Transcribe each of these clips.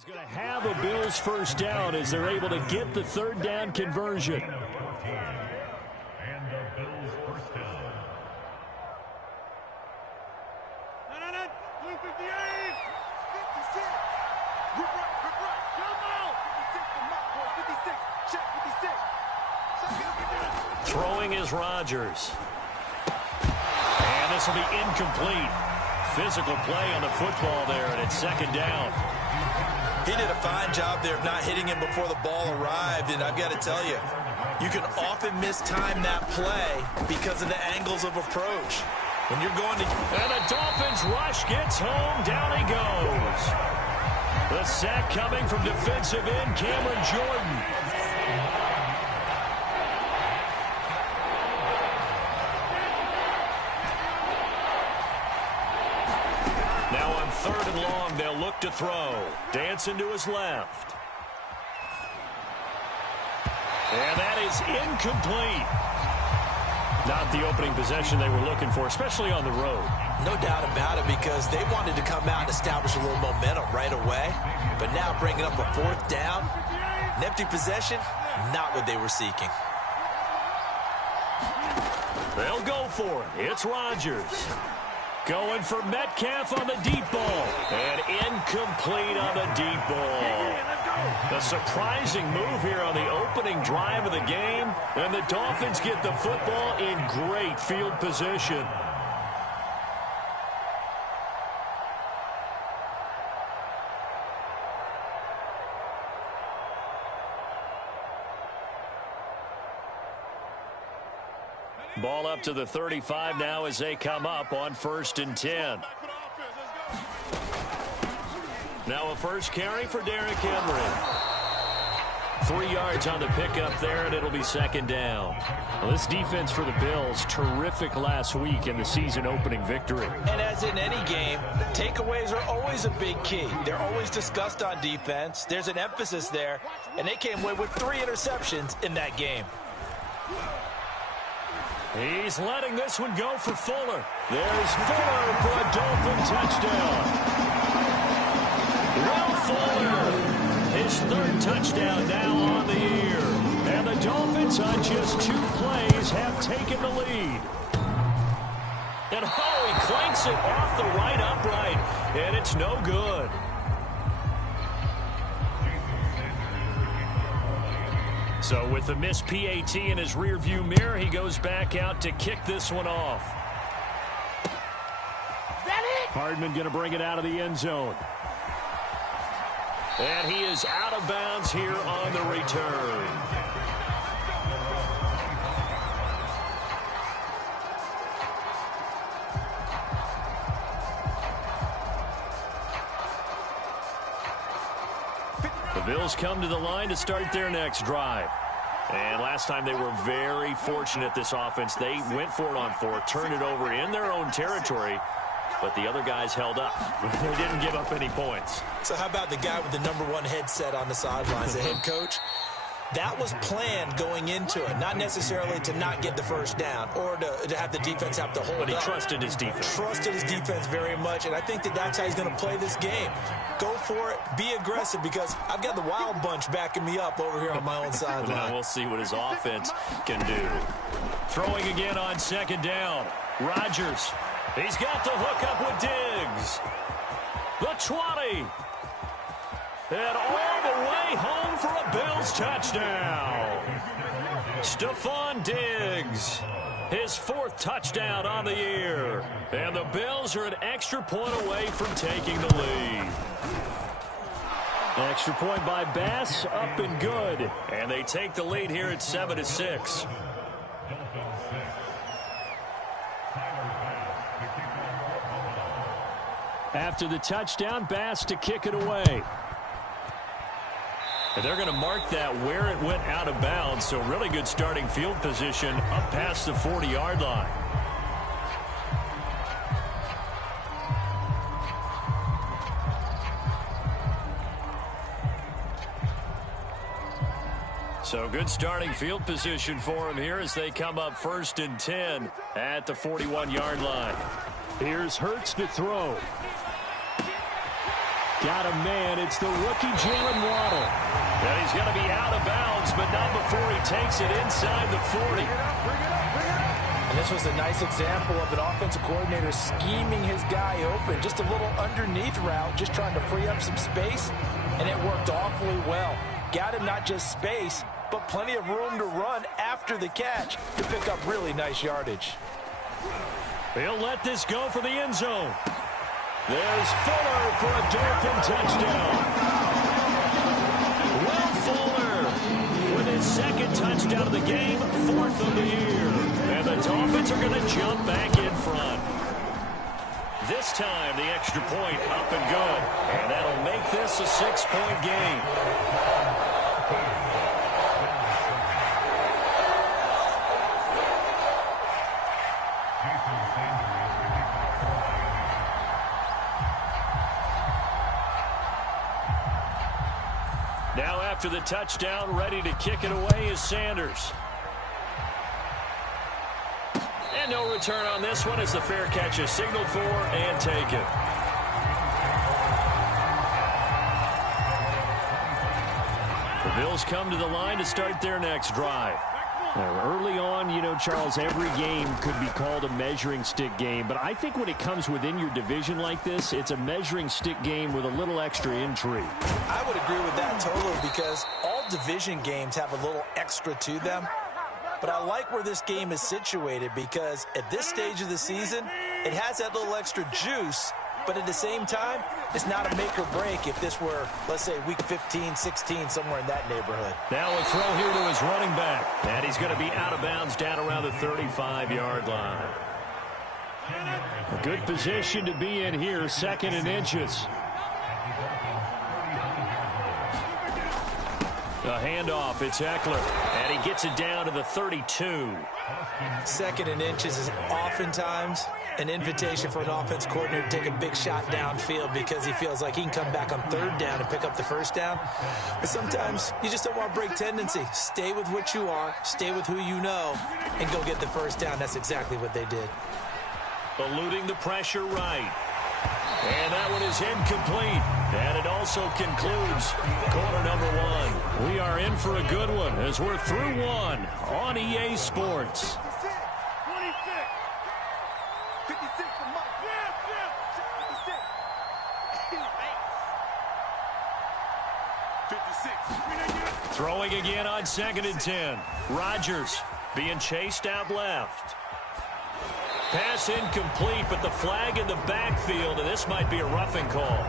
Is going to have a Bills first down as they're able to get the third down conversion. And the Bills first down. No, 358. 56. Rip right. Come out. 56, 56. Check 56. Throwing is Rodgers. And this will be incomplete. Physical play on the football there, and it's second down. He did a fine job there of not hitting him before the ball arrived, and I've got to tell you, you can often mistime that play because of the angles of approach. When you're going to... And the Dolphins rush gets home, down he goes. The sack coming from defensive end Cameron Jordan. Now on 3rd and long, they'll look to throw. Dancing to his left. And that is incomplete. Not the opening possession they were looking for, especially on the road. No doubt about it, because they wanted to come out and establish a little momentum right away. But now bringing up a 4th down, an empty possession, not what they were seeking. They'll go for it. It's Rodgers. Going for Metcalf on the deep ball. And incomplete on the deep ball. A surprising move here on the opening drive of the game. And the Dolphins get the football in great field position. Ball up to the 35 now as they come up on 1st and 10. Now a first carry for Derrick Henry. 3 yards on the pickup there, and it'll be second down. Well, this defense for the Bills, terrific last week in the season-opening victory. And as in any game, takeaways are always a big key. They're always discussed on defense. There's an emphasis there, and they came away with 3 interceptions in that game. He's letting this one go for Fuller. There's Fuller for a Dolphin touchdown. Will Fuller, his 3rd touchdown now on the year. And the Dolphins on just 2 plays have taken the lead. And he clanks it off the right upright, and it's no good. So with the missed PAT in his rearview mirror, he goes back out to kick this one off. Hardman going to bring it out of the end zone. And he is out of bounds here on the return. The Bills come to the line to start their next drive. And last time they were very fortunate, this offense. They went for it on 4th, turned it over in their own territory, but the other guys held up. They didn't give up any points. So how about the guy with the #1 headset on the sidelines, the head coach? That was planned going into it, not necessarily to not get the first down or to have the defense have to hold up. But he trusted his defense. Trusted his defense very much, and I think that's how he's going to play this game. Go for it, be aggressive, because I've got the wild bunch backing me up over here on my own sideline. Now we'll see what his offense can do. Throwing again on 2nd down. Rodgers. He's got the hook up with Diggs. The 20. And all the way home for a Bills touchdown. Stephon Diggs, his 4th touchdown on the year. And the Bills are an extra point away from taking the lead. Extra point by Bass, up and good. And they take the lead here at 7-6. After the touchdown, Bass to kick it away. And they're going to mark that where it went out of bounds. So really good starting field position up past the 40-yard line. So good starting field position for them here as they come up 1st and 10 at the 41-yard line. Here's Hurts to throw. Got a man. It's the rookie Jalen Waddle. And he's going to be out of bounds, but not before he takes it inside the 40. And this was a nice example of an offensive coordinator scheming his guy open. Just a little underneath route, just trying to free up some space, and it worked awfully well. Got him not just space, but plenty of room to run after the catch to pick up really nice yardage. He'll let this go for the end zone. There's Fuller for a Dolphin touchdown. Will Fuller with his second touchdown of the game, 4th of the year. And the Dolphins are going to jump back in front. This time, the extra point up and good. And that'll make this a 6-point game. Now after the touchdown, ready to kick it away is Sanders. And no return on this one as the fair catch is signaled for and taken. The Bills come to the line to start their next drive. Now, early on, you know, Charles, every game could be called a measuring stick game. But I think when it comes within your division like this, it's a measuring stick game with a little extra intrigue. I would agree with that totally because all division games have a little extra to them. But I like where this game is situated because at this stage of the season, it has that little extra juice. But at the same time, it's not a make or break if this were, let's say, week 15, 16, somewhere in that neighborhood. Now a throw here to his running back. And he's going to be out of bounds down around the 35-yard line. A good position to be in here, 2nd and inches. A handoff, it's Eckler, and he gets it down to the 32. 2nd and inches is oftentimes an invitation for an offense coordinator to take a big shot downfield because he feels like he can come back on 3rd down and pick up the 1st down. But sometimes you just don't want to break tendency. Stay with what you are, stay with who you know, and go get the 1st down. That's exactly what they did. Eluding the pressure right. And that one is incomplete. And it also concludes quarter number 1. We are in for a good one as we're through one on EA Sports. 26. 56 for Mike. 56. Throwing again on 2nd and 10. Rodgers being chased out left. Pass incomplete, but the flag in the backfield, and this might be a roughing call.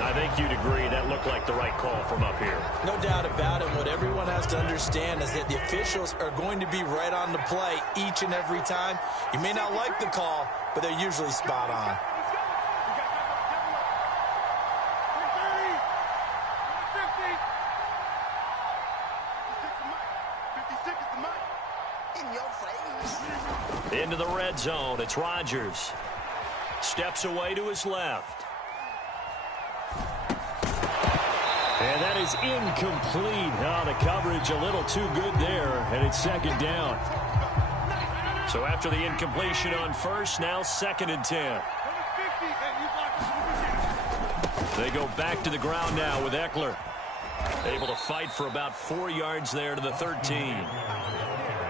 I think you'd agree that looked like the right call from up here. No doubt about it. What everyone has to understand is that the officials are going to be right on the play each and every time. You may not like the call, but they're usually spot on. Into the red zone, it's Rodgers. Steps away to his left. And that is incomplete. Oh, the coverage a little too good there, and it's 2nd down. So after the incompletion on 1st, now 2nd and 10. They go back to the ground now with Eckler. Able to fight for about 4 yards there to the 13.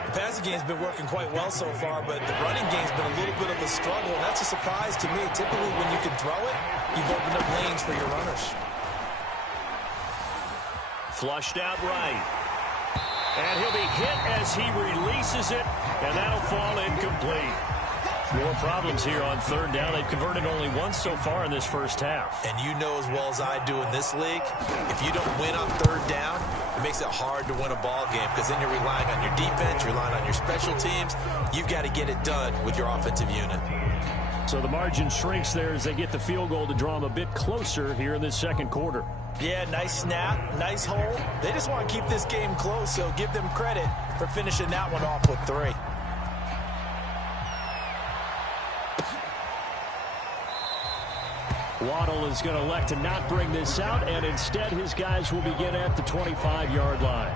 The passing game's been working quite well so far, but the running game's been a little bit of a struggle, and that's a surprise to me. Typically, when you can throw it, you've opened up lanes for your runners. Flushed out right. And he'll be hit as he releases it, and that'll fall incomplete. More problems here on 3rd down. They've converted only once so far in this first half. And you know as well as I do in this league, if you don't win on 3rd down, it makes it hard to win a ball game because then you're relying on your defense, you're relying on your special teams. You've got to get it done with your offensive unit. So the margin shrinks there as they get the field goal to draw them a bit closer here in this 2nd quarter. Yeah, nice snap, nice hole. They just want to keep this game close, so give them credit for finishing that one off with 3. Waddle is going to elect to not bring this out, and instead his guys will begin at the 25-yard line.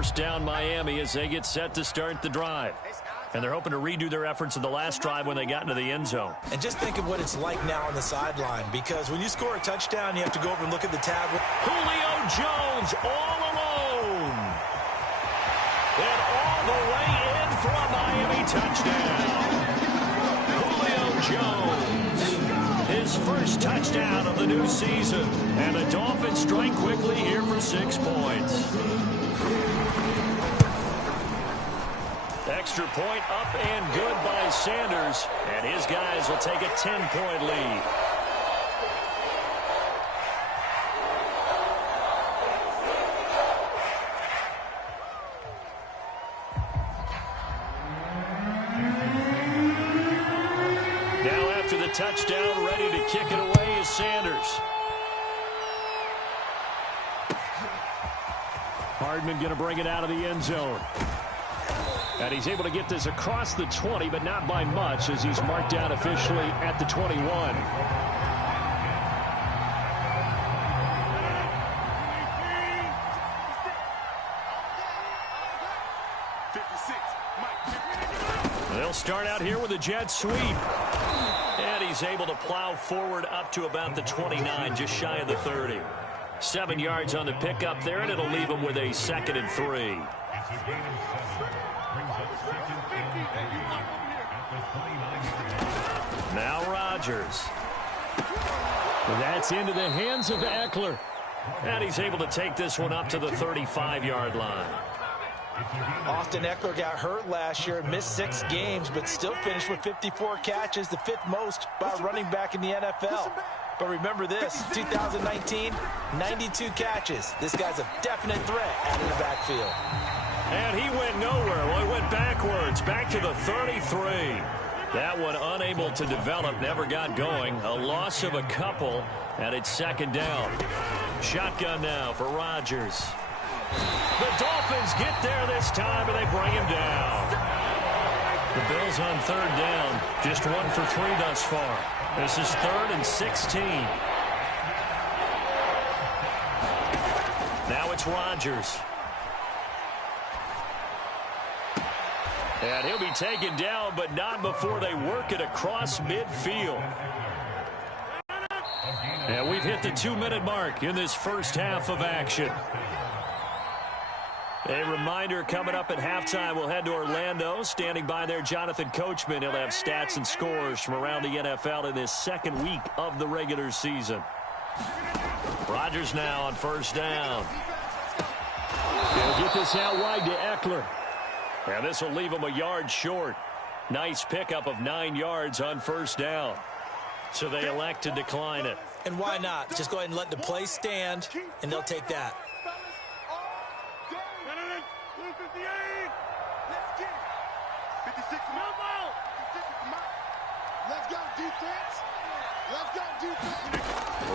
first down Miami as they get set to start the drive. And they're hoping to redo their efforts in the last drive when they got into the end zone. And just think of what it's like now on the sideline, because when you score a touchdown, you have to go over and look at the tab. Julio Jones all alone. And all the way in for a Miami touchdown. Julio Jones, his first touchdown of the new season. And the Dolphins strike quickly here for 6 points. Extra point up and good by Sanders. And his guys will take a 10-point lead. Now after the touchdown, ready to kick it away is Sanders. Hardman going to bring it out of the end zone. And he's able to get this across the 20, but not by much, as he's marked out officially at the 21. They'll start out here with a jet sweep. And he's able to plow forward up to about the 29, just shy of the 30. 7 yards on the pickup there, and it'll leave him with a 2nd and 3. Now Rodgers. That's into the hands of Eckler. And he's able to take this one up to the 35-yard line. Austin Eckler got hurt last year, missed 6 games, but still finished with 54 catches, the 5th most by a running back in the NFL. But remember this, 2019, 92 catches. This guy's a definite threat out of the backfield. And he went nowhere. Well, he went backwards, back to the 33. That one unable to develop, never got going. A loss of a couple, and it's 2nd down. Shotgun now for Rodgers. The Dolphins get there this time, and they bring him down. The Bills on 3rd down, just 1 for 3 thus far. This is 3rd and 16. Now it's Rodgers. And he'll be taken down, but not before they work it across midfield. And we've hit the 2-minute mark in this first half of action. A reminder, coming up at halftime, we'll head to Orlando. Standing by there, Jonathan Coachman. He'll have stats and scores from around the NFL in this 2nd week of the regular season. Rodgers now on 1st down. He'll get this out wide to Eckler. And this will leave him a yard short. Nice pickup of 9 yards on 1st down. So they elect to decline it. And why not? Just go ahead and let the play stand, and they'll take that.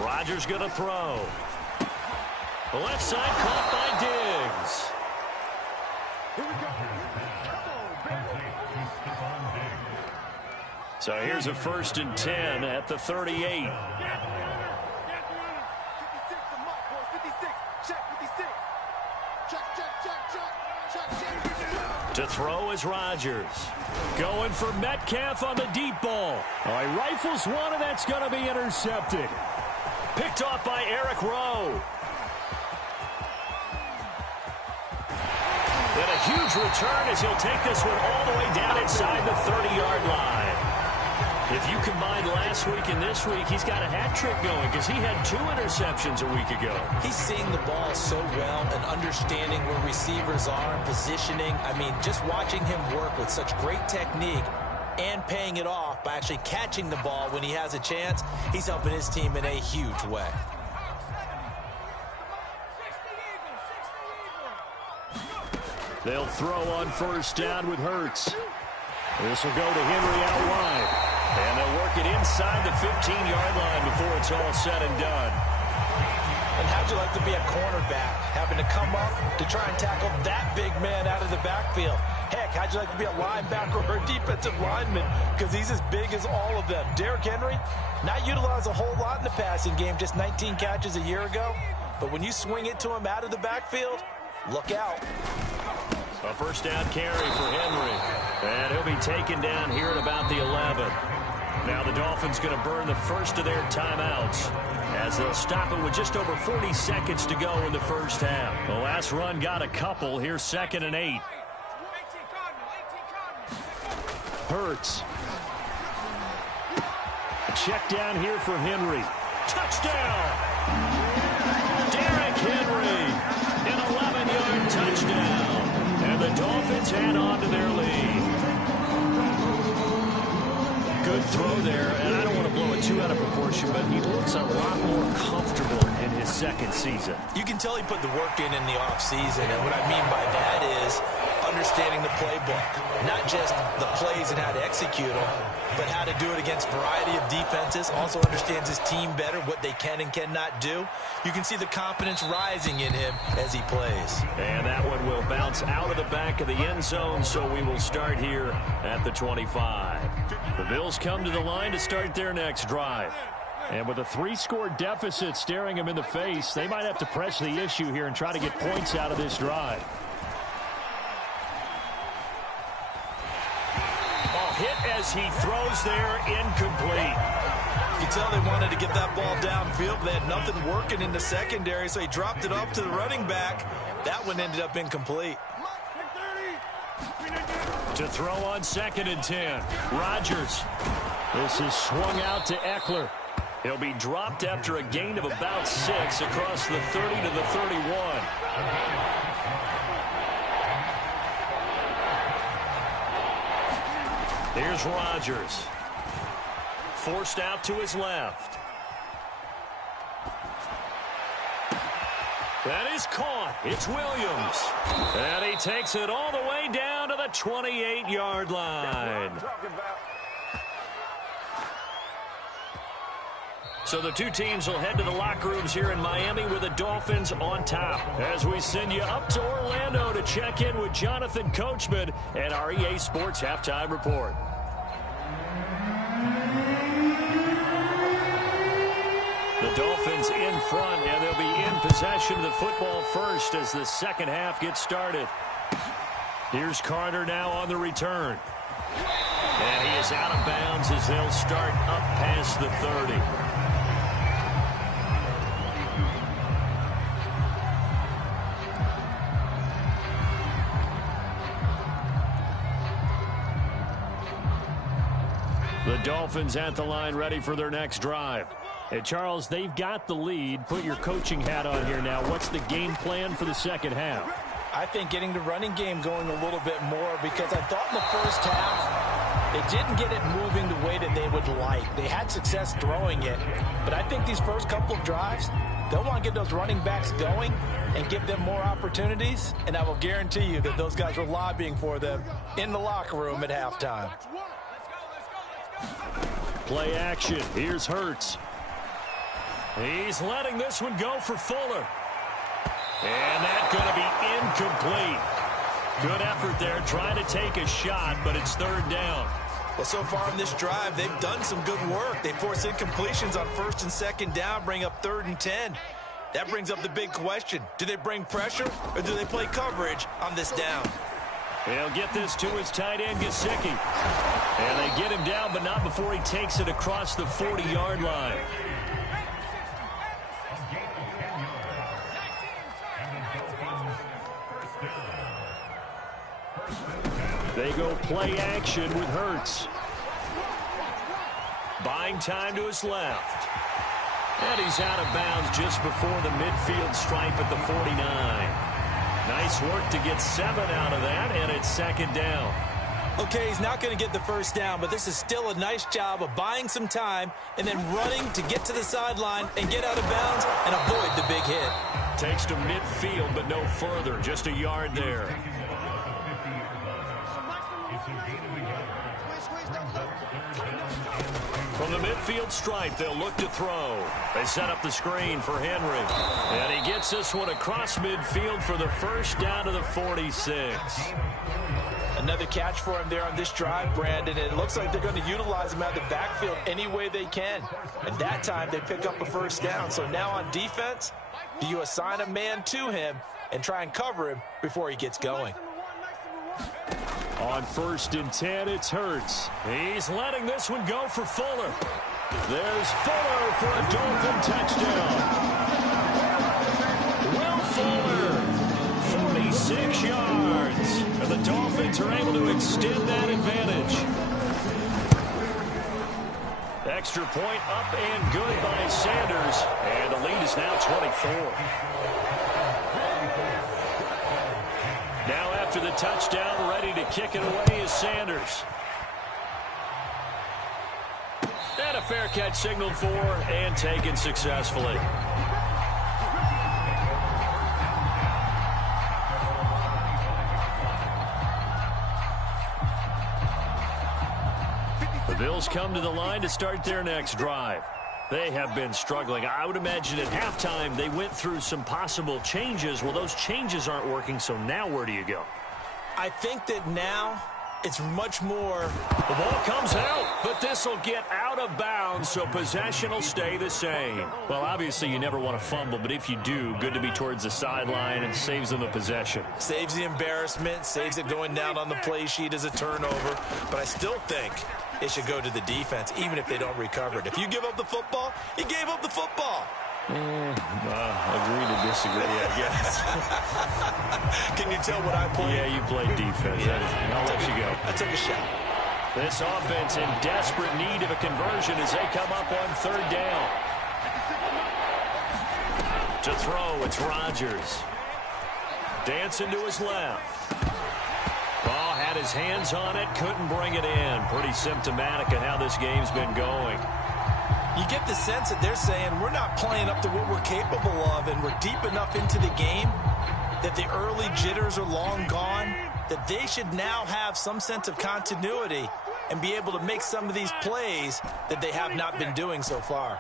Rodgers going to throw. The left side caught by Diggs. So here's a 1st and 10 at the 38. To throw is Rodgers. Going for Metcalf on the deep ball. All right, rifles one, and that's going to be intercepted. Picked off by Eric Rowe. And a huge return as he'll take this one all the way down inside the 30-yard line. If you combine last week and this week, he's got a hat trick going because he had 2 interceptions a week ago. He's seeing the ball so well and understanding where receivers are, positioning. I mean, just watching him work with such great technique and paying it off by actually catching the ball when he has a chance, he's helping his team in a huge way. They'll throw on 1st down with Hurts. This will go to Henry out wide. And they'll work it inside the 15-yard line before it's all said and done. And how'd you like to be a cornerback, having to come up to try and tackle that big man out of the backfield? Heck, how'd you like to be a linebacker or a defensive lineman? Because he's as big as all of them. Derrick Henry, not utilized a whole lot in the passing game, just 19 catches a year ago. But when you swing it to him out of the backfield, Look out. A first down carry for Henry. And he'll be taken down here at about the 11. Now the Dolphins going to burn the first of their timeouts as they'll stop it with just over 40 seconds to go in the first half. The last run got a couple. Here's 2nd and 8. Hurts. A check down here for Henry. Touchdown! Derrick Henry, an 11-yard touchdown. And the Dolphins add on to their lead. Good throw there, and I don't want to blow it too out of proportion, but he looks a lot more comfortable in his second season. You can tell he put the work in the offseason, and what I mean by that is understanding the playbook. Not just the plays and how to execute them, but how to do it against a variety of defenses. Also understands his team better, what they can and cannot do. You can see the confidence rising in him as he plays. And that one will bounce out of the back of the end zone, so we will start here at the 25. The Bills come to the line to start their next drive. And with a 3-score deficit staring them in the face, they might have to press the issue here and try to get points out of this drive. Hit as he throws there, incomplete. You can tell they wanted to get that ball downfield. They had nothing working in the secondary, so he dropped it off to the running back. That one ended up incomplete. To throw on 2nd and 10. Rodgers. This is swung out to Eckler. He'll be dropped after a gain of about 6 across the 30 to the 31. Here's Rodgers. Forced out to his left. That is caught. It's Williams. And he takes it all the way down to the 28-yard line. So the two teams will head to the locker rooms here in Miami with the Dolphins on top. As we send you up to Orlando to check in with Jonathan Coachman and our EA Sports Halftime Report. The Dolphins in front, and they'll be in possession of the football first as the second half gets started. Here's Carter now on the return. And he is out of bounds as they'll start up past the 30. The Dolphins at the line ready for their next drive. And Charles, they've got the lead. Put your coaching hat on here now. What's the game plan for the second half? I think getting the running game going a little bit more, because I thought in the first half they didn't get it moving the way that they would like. They had success throwing it, but I think these first couple of drives, they'll want to get those running backs going and give them more opportunities, and I will guarantee you that those guys were lobbying for them in the locker room at halftime. Play action. Here's Hurts. He's letting this one go for Fuller. And that's going to be incomplete. Good effort there, trying to take a shot, but it's 3rd down. Well, so far in this drive, they've done some good work. They force incompletions on 1st and 2nd down, bring up 3rd and 10. That brings up the big question. Do they bring pressure, or do they play coverage on this down? They'll get this to his tight end, Gesicki. And they get him down, but not before he takes it across the 40-yard line. They go play action with Hurts. Buying time to his left. And he's out of bounds just before the midfield stripe at the 49. Nice work to get 7 out of that, and it's 2nd down. Okay, he's not going to get the first down, but this is still a nice job of buying some time and then running to get to the sideline and get out of bounds and avoid the big hit. Takes to midfield, but no further, just a yard there. From the midfield stripe, they'll look to throw. They set up the screen for Henry. And he gets this one across midfield for the first down to the 46. Another catch for him there on this drive, Brandon. And it looks like they're going to utilize him out of the backfield any way they can. And that time, they pick up a first down. So now on defense, do you assign a man to him and try and cover him before he gets going. On 1st and 10, it's Hurts. He's letting this one go for Fuller. There's Fuller for a Dolphin touchdown. Will Fuller, 46 yards. And the Dolphins are able to extend that advantage. Extra point up and good by Sanders. And the lead is now 24. Now after the touchdown, ready to kick it away is Sanders. And a fair catch signaled for and taken successfully. The Bills come to the line to start their next drive. They have been struggling. I would imagine at halftime they went through some possible changes. Well, those changes aren't working, so now where do you go? I think that now it's much more. The ball comes out, but this will get out of bounds, so possession will stay the same. Well, obviously you never want to fumble, but if you do, good to be towards the sideline and saves them the possession. Saves the embarrassment, saves it going down on the play sheet as a turnover, but I still think it should go to the defense, even if they don't recover it. If you give up the football, you gave up the football. Agree to disagree, I guess. Can you tell what I played? Yeah, you played defense. Yeah. I'll let you go. I took a shot. This offense in desperate need of a conversion as they come up on 3rd down. To throw, it's Rodgers. Dancing to his left. Ball had his hands on it, couldn't bring it in. Pretty symptomatic of how this game's been going. You get the sense that they're saying we're not playing up to what we're capable of, and we're deep enough into the game that the early jitters are long gone, that they should now have some sense of continuity and be able to make some of these plays that they have not been doing so far.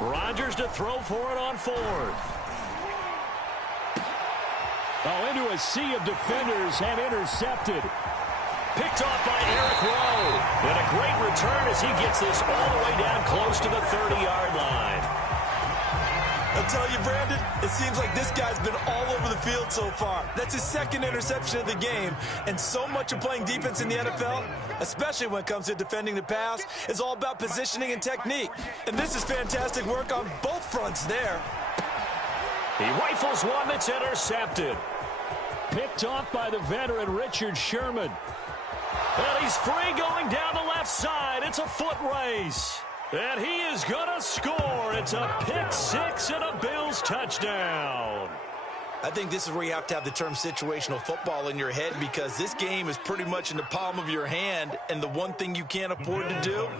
Rodgers to throw for it on 4th. Oh, into a sea of defenders and intercepted. Picked off by Eric Rowe. And a great return as he gets this all the way down close to the 30-yard line. I'll tell you, Brandon, it seems like this guy's been all over the field so far. That's his 2nd interception of the game. And so much of playing defense in the NFL, especially when it comes to defending the pass, is all about positioning and technique. And this is fantastic work on both fronts there. He rifles one that's intercepted. Picked off by the veteran Richard Sherman. And he's free going down the left side. It's a foot race. And he is going to score. It's a pick 6 and a Bills touchdown. I think this is where you have to have the term situational football in your head, because this game is pretty much in the palm of your hand, and the one thing you can't afford to do,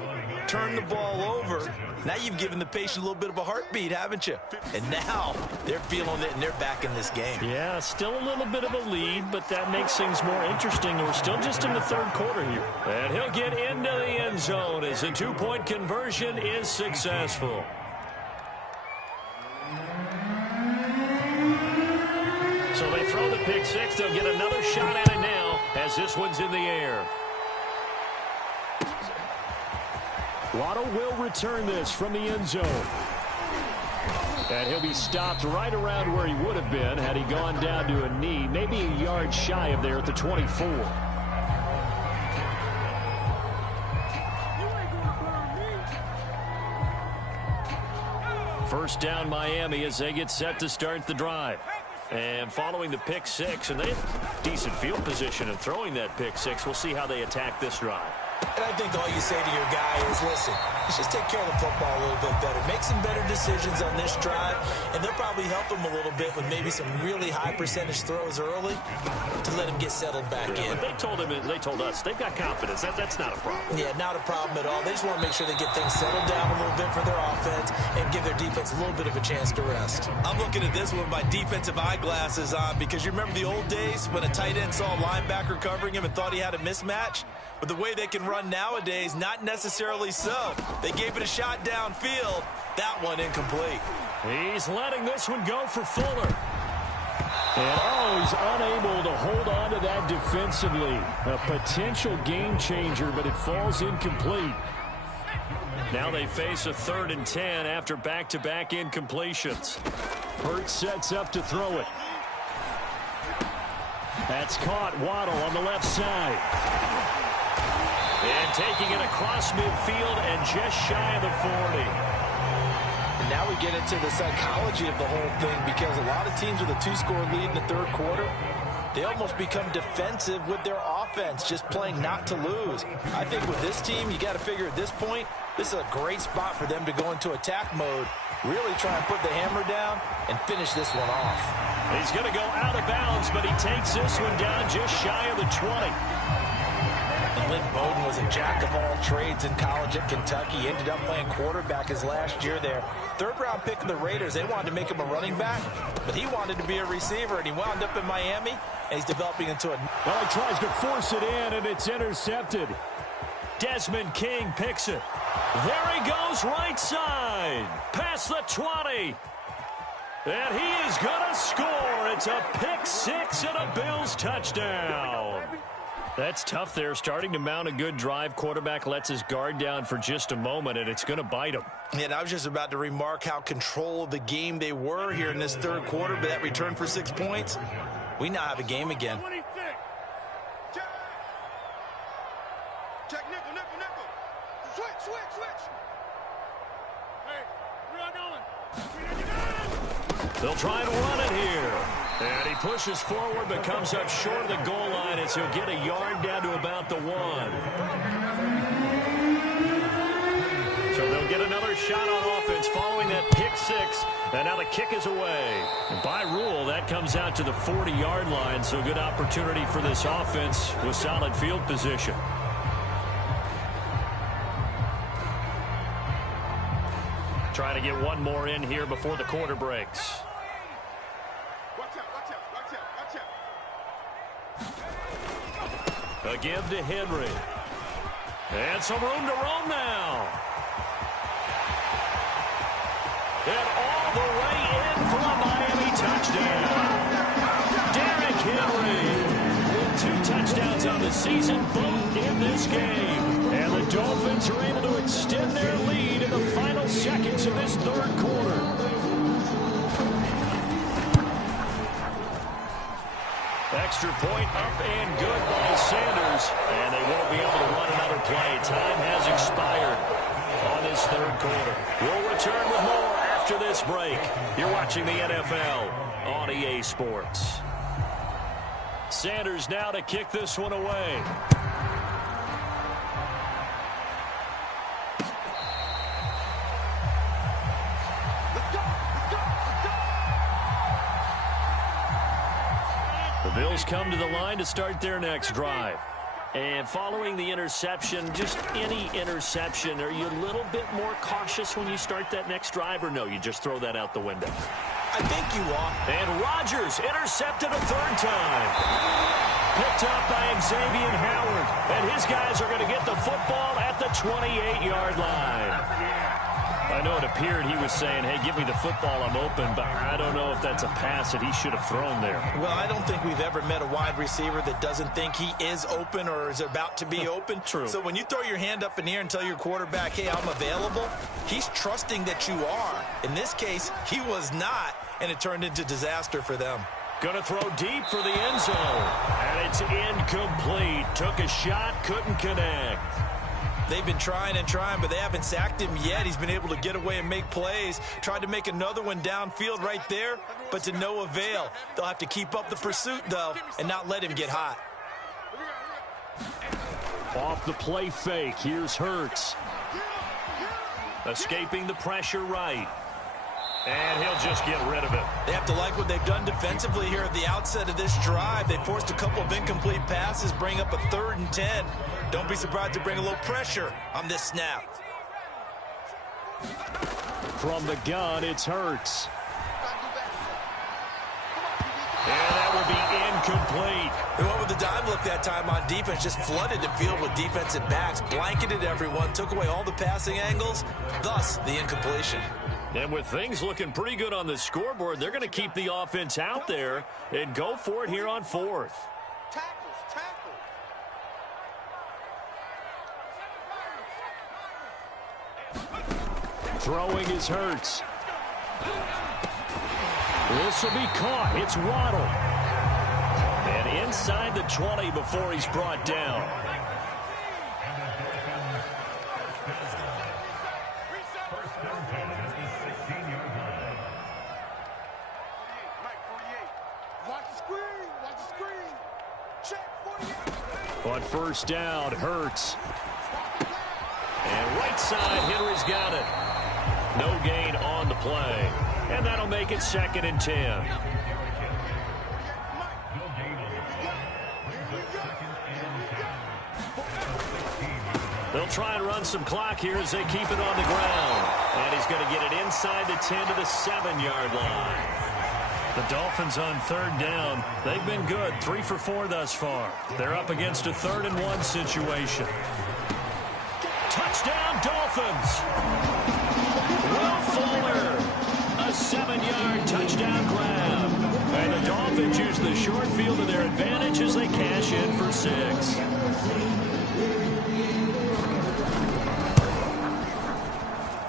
turn the ball over. Now you've given the patient a little bit of a heartbeat, haven't you? And now they're feeling it, and they're back in this game. Yeah, still a little bit of a lead, but that makes things more interesting. We're still just in the 3rd quarter here. And he'll get into the end zone as the 2-point conversion is successful. So they throw the pick 6. They'll get another shot at it now as this one's in the air. Waddle will return this from the end zone. And he'll be stopped right around where he would have been had he gone down to a knee, maybe a yard shy of there at the 24. First down Miami as they get set to start the drive. And following the pick 6, and they have decent field position in throwing that pick 6. We'll see how they attack this drive. And I think all you say to your guy is, listen, let's just take care of the football a little bit better. Make some better decisions on this drive, and they'll probably help him a little bit with maybe some really high percentage throws early to let him get settled back in. But they told us they've got confidence. That's not a problem. Yeah, not a problem at all. They just want to make sure they get things settled down a little bit for their offense and give their defense a little bit of a chance to rest. I'm looking at this with my defensive eyeglasses on, because you remember the old days when a tight end saw a linebacker covering him and thought he had a mismatch? But the way they can run nowadays, not necessarily so. They gave it a shot downfield. That one incomplete. He's letting this one go for Fuller. And he's unable to hold on to that defensively. A potential game changer, but it falls incomplete. Now they face a 3rd and 10 after back-to-back incompletions. Hurts sets up to throw it. That's caught. Waddle on the left side. And taking it across midfield and just shy of the 40. And now we get into the psychology of the whole thing, because a lot of teams with a 2-score lead in the third quarter, they almost become defensive with their offense, just playing not to lose. I think with this team, you got to figure at this point, this is a great spot for them to go into attack mode, really try and put the hammer down and finish this one off. He's going to go out of bounds, but he takes this one down just shy of the 20. And Lynn Bowden was a jack of all trades in college at Kentucky. He ended up playing quarterback his last year there. 3rd-round pick of the Raiders. They wanted to make him a running back, but he wanted to be a receiver, and he wound up in Miami, and he's developing into a... Well, he tries to force it in, and it's intercepted. Desmond King picks it. There he goes, right side. Past the 20. And he is going to score. It's a pick 6 and a Bills touchdown. That's tough there, starting to mount a good drive. Quarterback lets his guard down for just a moment, and it's going to bite him. And I was just about to remark how control of the game they were here in this third quarter, but that return for 6 points, we now have a game again. 26. Check nickel, nickel, nickel. Switch, switch, switch. Hey, where y'all going? They'll try and run it here. And he pushes forward but comes up short of the goal line as he'll get a yard down to about the 1. So they'll get another shot on offense following that pick 6. And now the kick is away. And by rule, that comes out to the 40-yard line. So good opportunity for this offense with solid field position. Trying to get one more in here before the quarter breaks. A give to Henry. And some room to roam now. And all the way in for a Miami touchdown. Derrick Henry with 2 touchdowns on the season, both in this game. And the Dolphins are able to extend their lead in the final seconds of this third quarter. Extra point up and good by Sanders. And they won't be able to run another play. Time has expired on this third quarter. We'll return with more after this break. You're watching the NFL on EA Sports. Sanders now to kick this one away. The Bills come to the line to start their next drive. And following the interception, just any interception, are you a little bit more cautious when you start that next drive, or no, you just throw that out the window? I think you are. And Rodgers intercepted a 3rd time. Picked up by Xavier Howard. And his guys are going to get the football at the 28-yard line. I know it appeared he was saying, hey, give me the football, I'm open, but I don't know if that's a pass that he should have thrown there. Well, I don't think we've ever met a wide receiver that doesn't think he is open or is about to be open. True. So when you throw your hand up in the air and tell your quarterback, hey, I'm available, he's trusting that you are. In this case, he was not, and it turned into disaster for them. Going to throw deep for the end zone. And it's incomplete. Took a shot, couldn't connect. They've been trying and trying, but they haven't sacked him yet. He's been able to get away and make plays. Tried to make another one downfield right there, but to no avail. They'll have to keep up the pursuit, though, and not let him get hot. Off the play fake, here's Hurts. Escaping the pressure right. And he'll just get rid of it. They have to like what they've done defensively here at the outset of this drive. They forced a couple of incomplete passes, bring up a 3rd and 10. Don't be surprised to bring a little pressure on this snap. From the gun, it's Hurts. And that would be incomplete. They went with the dime look that time on defense, just flooded the field with defensive backs, blanketed everyone, took away all the passing angles, thus the incompletion. And with things looking pretty good on the scoreboard, they're going to keep the offense out there and go for it here on 4th. Throwing is Hurts. This will be caught. It's Waddle. And inside the 20 before he's brought down. On first down, Hurts. And right side, Henry's got it. No gain on the play. And that'll make it 2nd and 10. They'll try and run some clock here as they keep it on the ground. And he's going to get it inside the 10 to the 7-yard line. The Dolphins on 3rd down. They've been good, 3 for 4 thus far. They're up against a 3rd and 1 situation. Touchdown, Dolphins! Will Fuller, a 7-yard touchdown grab. And the Dolphins use the short field to their advantage as they cash in for 6.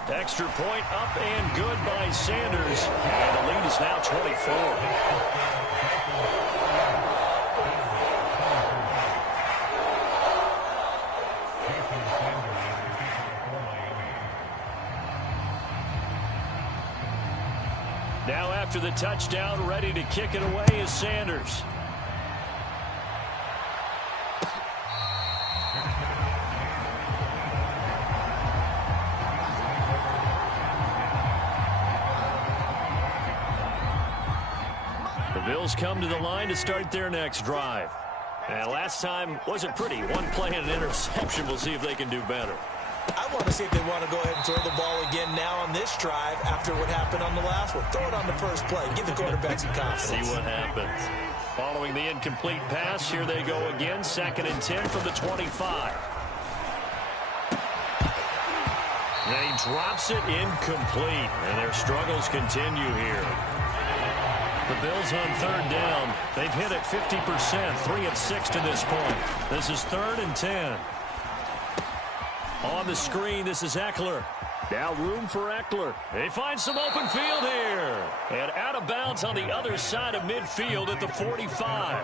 Extra point up and good by Sanders. And the lead is now 24. Now after the touchdown, ready to kick it away is Sanders. Bills come to the line to start their next drive. And last time wasn't pretty. One play and an interception. We'll see if they can do better. I want to see if they want to go ahead and throw the ball again now on this drive after what happened on the last one. Throw it on the first play. Give the quarterback some confidence. See what happens. Following the incomplete pass, here they go again. 2nd and 10 from the 25. And he drops it incomplete. And their struggles continue here. The Bills on 3rd down. They've hit it 50%, 3 of 6 to this point. This is 3rd and 10. On the screen, this is Eckler. Now room for Eckler. They find some open field here. And out of bounds on the other side of midfield at the 45.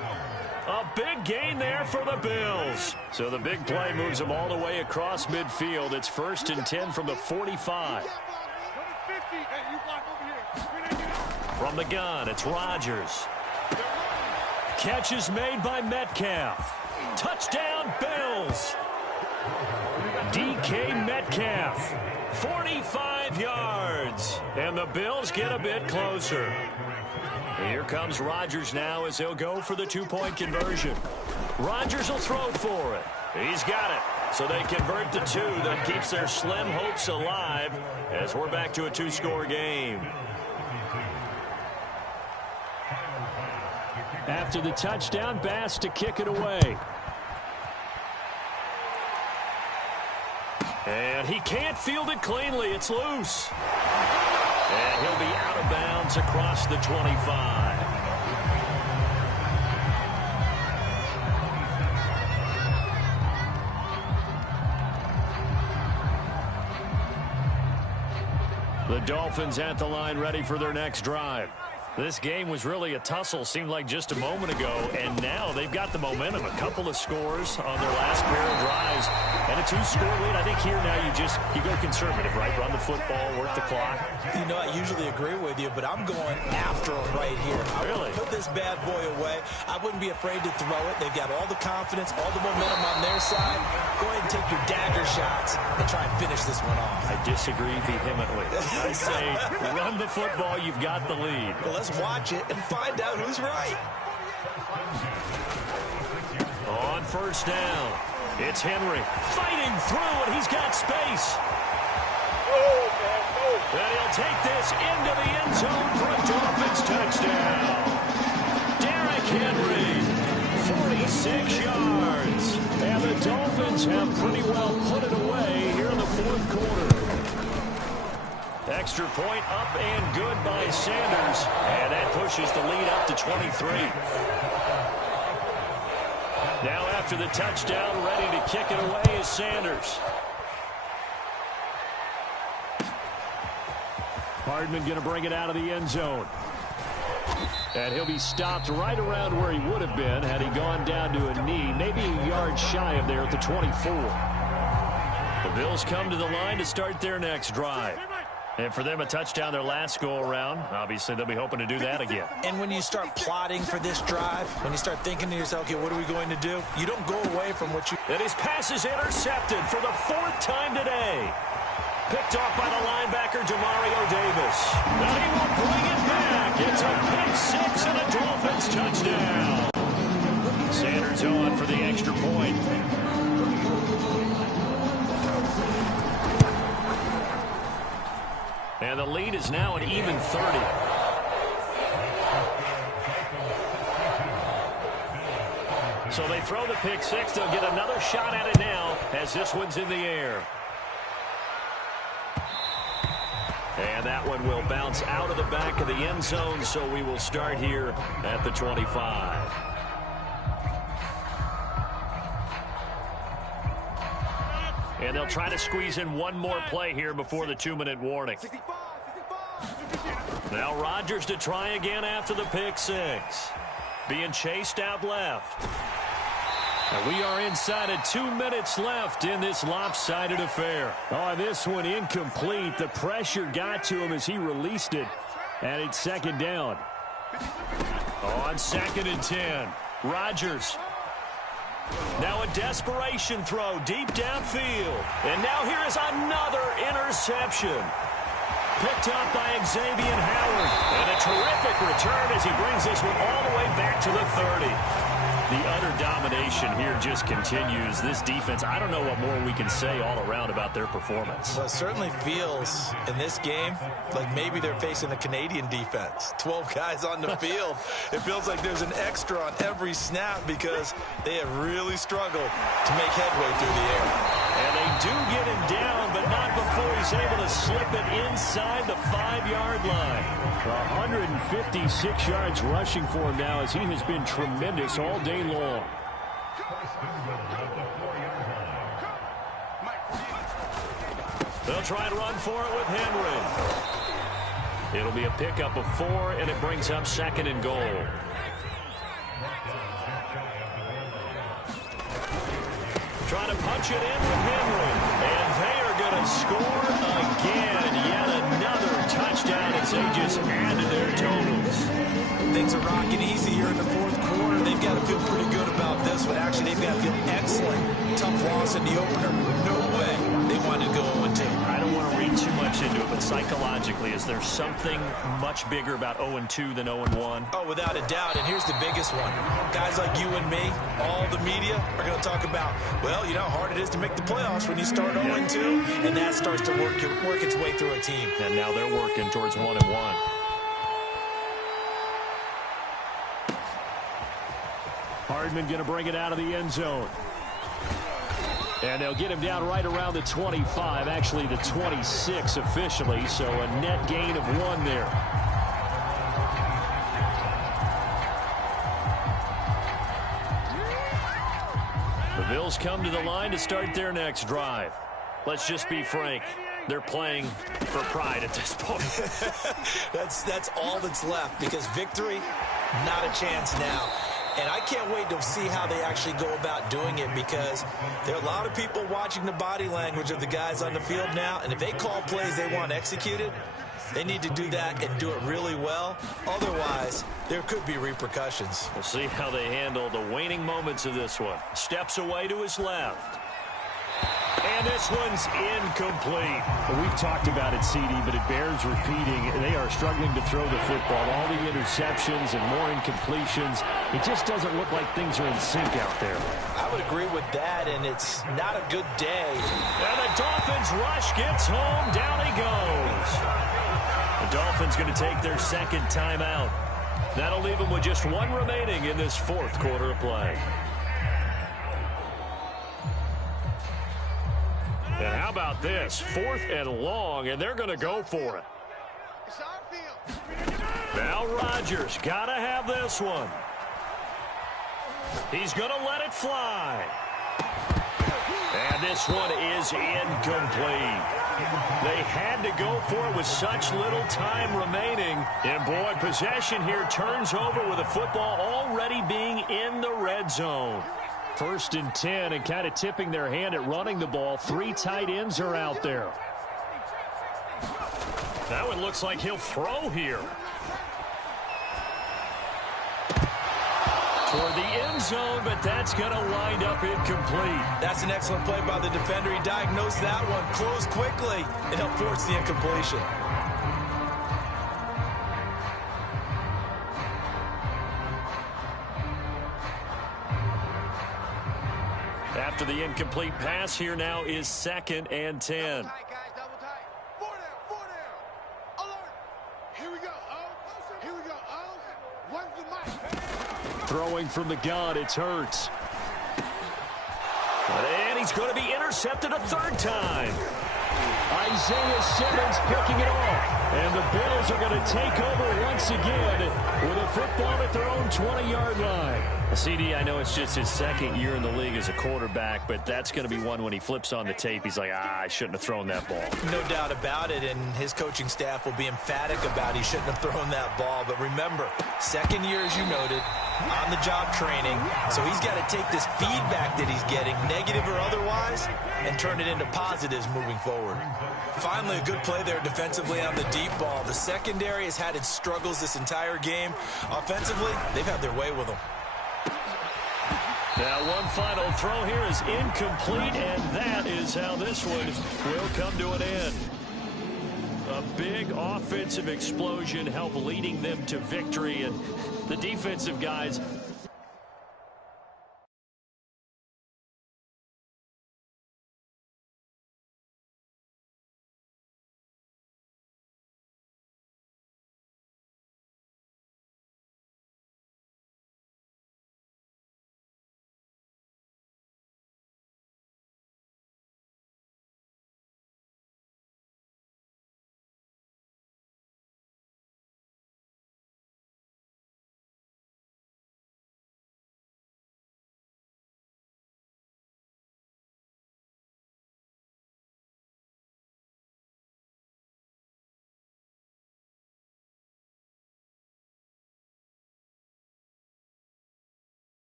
A big gain there for the Bills. So the big play moves them all the way across midfield. It's 1st and 10 from the 45. From the gun, it's Rodgers. Catch is made by Metcalf. Touchdown, Bills. DK Metcalf, 45 yards. And the Bills get a bit closer. Here comes Rodgers now as he'll go for the 2-point conversion. Rodgers will throw for it. He's got it. So they convert to 2. That keeps their slim hopes alive as we're back to a 2-score game. After the touchdown, Bass to kick it away. And he can't field it cleanly. It's loose. And he'll be out of bounds across the 25. The Dolphins at the line ready for their next drive. This game was really a tussle, seemed like just a moment ago, and now they've got the momentum. A couple of scores on their last pair of drives, and a 2-score lead. I think here now you go conservative, right? Run the football, work the clock. You know, I usually agree with you, but I'm going after them right here. I really? Put this bad boy away. I wouldn't be afraid to throw it. They've got all the confidence, all the momentum on their side. Go ahead and take your dagger shots and try and finish this one off. I disagree vehemently. I say run the football. You've got the lead. Well, let's watch it and find out who's right. On first down, it's Henry fighting through, and he's got space. And he'll take this into the end zone for a Dolphins touchdown. Derrick Henry, 46 yards. And the Dolphins have pretty well put it away here in the 4th quarter. Extra point up and good by Sanders. And that pushes the lead up to 23. Now after the touchdown, ready to kick it away is Sanders. Hardman going to bring it out of the end zone. And he'll be stopped right around where he would have been had he gone down to a knee, maybe a yard shy of there at the 24. The Bills come to the line to start their next drive. And for them, a touchdown their last go-around. Obviously, they'll be hoping to do that again. And when you start plotting for this drive, when you start thinking to yourself, okay, what are we going to do? You don't go away from what you... And his pass is intercepted for the 4th time today. Picked off by the linebacker, Demario Davis. And he will bring it back. It's a pick six and a Dolphins touchdown. Sanders on for the extra point. And the lead is now an even 30. So they throw the pick six. They'll get another shot at it now as this one's in the air. And that one will bounce out of the back of the end zone, so we will start here at the 25. And they'll try to squeeze in one more play here before the 2-minute warning. Now Rodgers to try again after the pick six. Being chased out left. And we are inside of 2 minutes left in this lopsided affair. Oh, this one incomplete. The pressure got to him as he released it. And it's second down. On 2nd and 10. Rodgers. Now a desperation throw deep downfield. And now here is another interception. Picked up by Xavier Howard. And a terrific return as he brings this one all the way back to the 30. The utter domination here just continues. This defense, I don't know what more we can say all around about their performance. Well, it certainly feels in this game like maybe they're facing a Canadian defense. 12 guys on the field. It feels like there's an extra on every snap because they have really struggled to make headway through the air. And they do get him down, but not before he's able to slip it inside the 5-yard line. 156 yards rushing for him now as he has been tremendous all day long. They'll try and run for it with Henry. It'll be a pickup of 4, and it brings up 2nd and goal. Trying to punch it in with Henry. And they are going to score again. Yet another touchdown as they just added their totals. Things are rocking easy here in the 4th quarter. They've got to feel pretty good about this one. Actually, they've got to feel excellent. Tough loss in the opener. No way they wanted to go 0-2. I don't want to read too much into it, but psychologically, is there something much bigger about 0-2 than 0-1? Oh, without a doubt. And here's the biggest one. Guys like you and me, all the media, are going to talk about, well, you know how hard it is to make the playoffs when you start 0-2, and that starts to work its way through a team. And now they're working towards 1-1. Hardman going to bring it out of the end zone. And they'll get him down right around the 25, actually the 26 officially, so a net gain of 1 there. The Bills come to the line to start their next drive. Let's just be frank. They're playing for pride at this point. That's all that's left because victory, not a chance now. And I can't wait to see how they actually go about doing it because there are a lot of people watching the body language of the guys on the field now. And if they call plays they want executed, they need to do that and do it really well. Otherwise, there could be repercussions. We'll see how they handle the waning moments of this one. Steps away to his left. And this one's incomplete. Well, we've talked about it, CD, but it bears repeating. They are struggling to throw the football. All the interceptions and more incompletions. It just doesn't look like things are in sync out there. I would agree with that, and it's not a good day. And the Dolphins rush gets home. Down he goes. The Dolphins going to take their 2nd timeout. That'll leave them with just 1 remaining in this 4th quarter of play. And how about this? 4th and long, and they're going to go for it. Now Rodgers got to have this one. He's going to let it fly. And this one is incomplete. They had to go for it with such little time remaining. And, boy, possession here turns over with the football already being in the red zone. 1st and 10, and kind of tipping their hand at running the ball. 3 tight ends are out there. That one looks like he'll throw here. Toward the end zone, but that's going to wind up incomplete. That's an excellent play by the defender. He diagnosed that one, closed quickly, and helped force the incompletion. After the incomplete pass, here now is 2nd and 10. Double tight, guys, double tight. 4 down. Alert. Here we go, O. Here we go, O. When's the mic? Throwing from the gun, it's Hurts. And he's going to be intercepted a 3rd time. Isaiah Simmons picking it off. And the Bills are going to take over once again with a football at their own 20-yard line. CD, I know it's just his 2nd year in the league as a quarterback, but that's going to be one when he flips on the tape. He's like, I shouldn't have thrown that ball. No doubt about it, and his coaching staff will be emphatic about he shouldn't have thrown that ball. But remember, 2nd year, as you noted, on-the-job training. So he's got to take this feedback that he's getting, negative or otherwise, and turn it into positives moving forward. Finally, a good play there defensively on the deep ball. The secondary has had its struggles this entire game. Offensively, they've had their way with them. Now one final throw here is incomplete, and that is how this one will come to an end. A big offensive explosion helped leading them to victory, and the defensive guys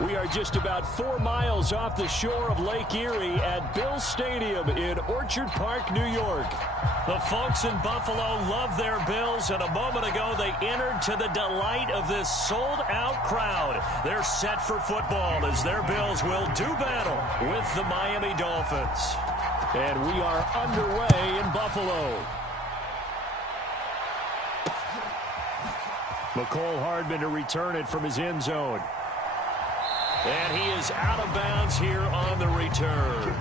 We are just about 4 miles off the shore of Lake Erie at Bills Stadium in Orchard Park, New York. The folks in Buffalo love their Bills, and a moment ago they entered to the delight of this sold-out crowd. They're set for football as their Bills will do battle with the Miami Dolphins. And we are underway in Buffalo. McCole Hardman to return it from his end zone. And he is out of bounds here on the return.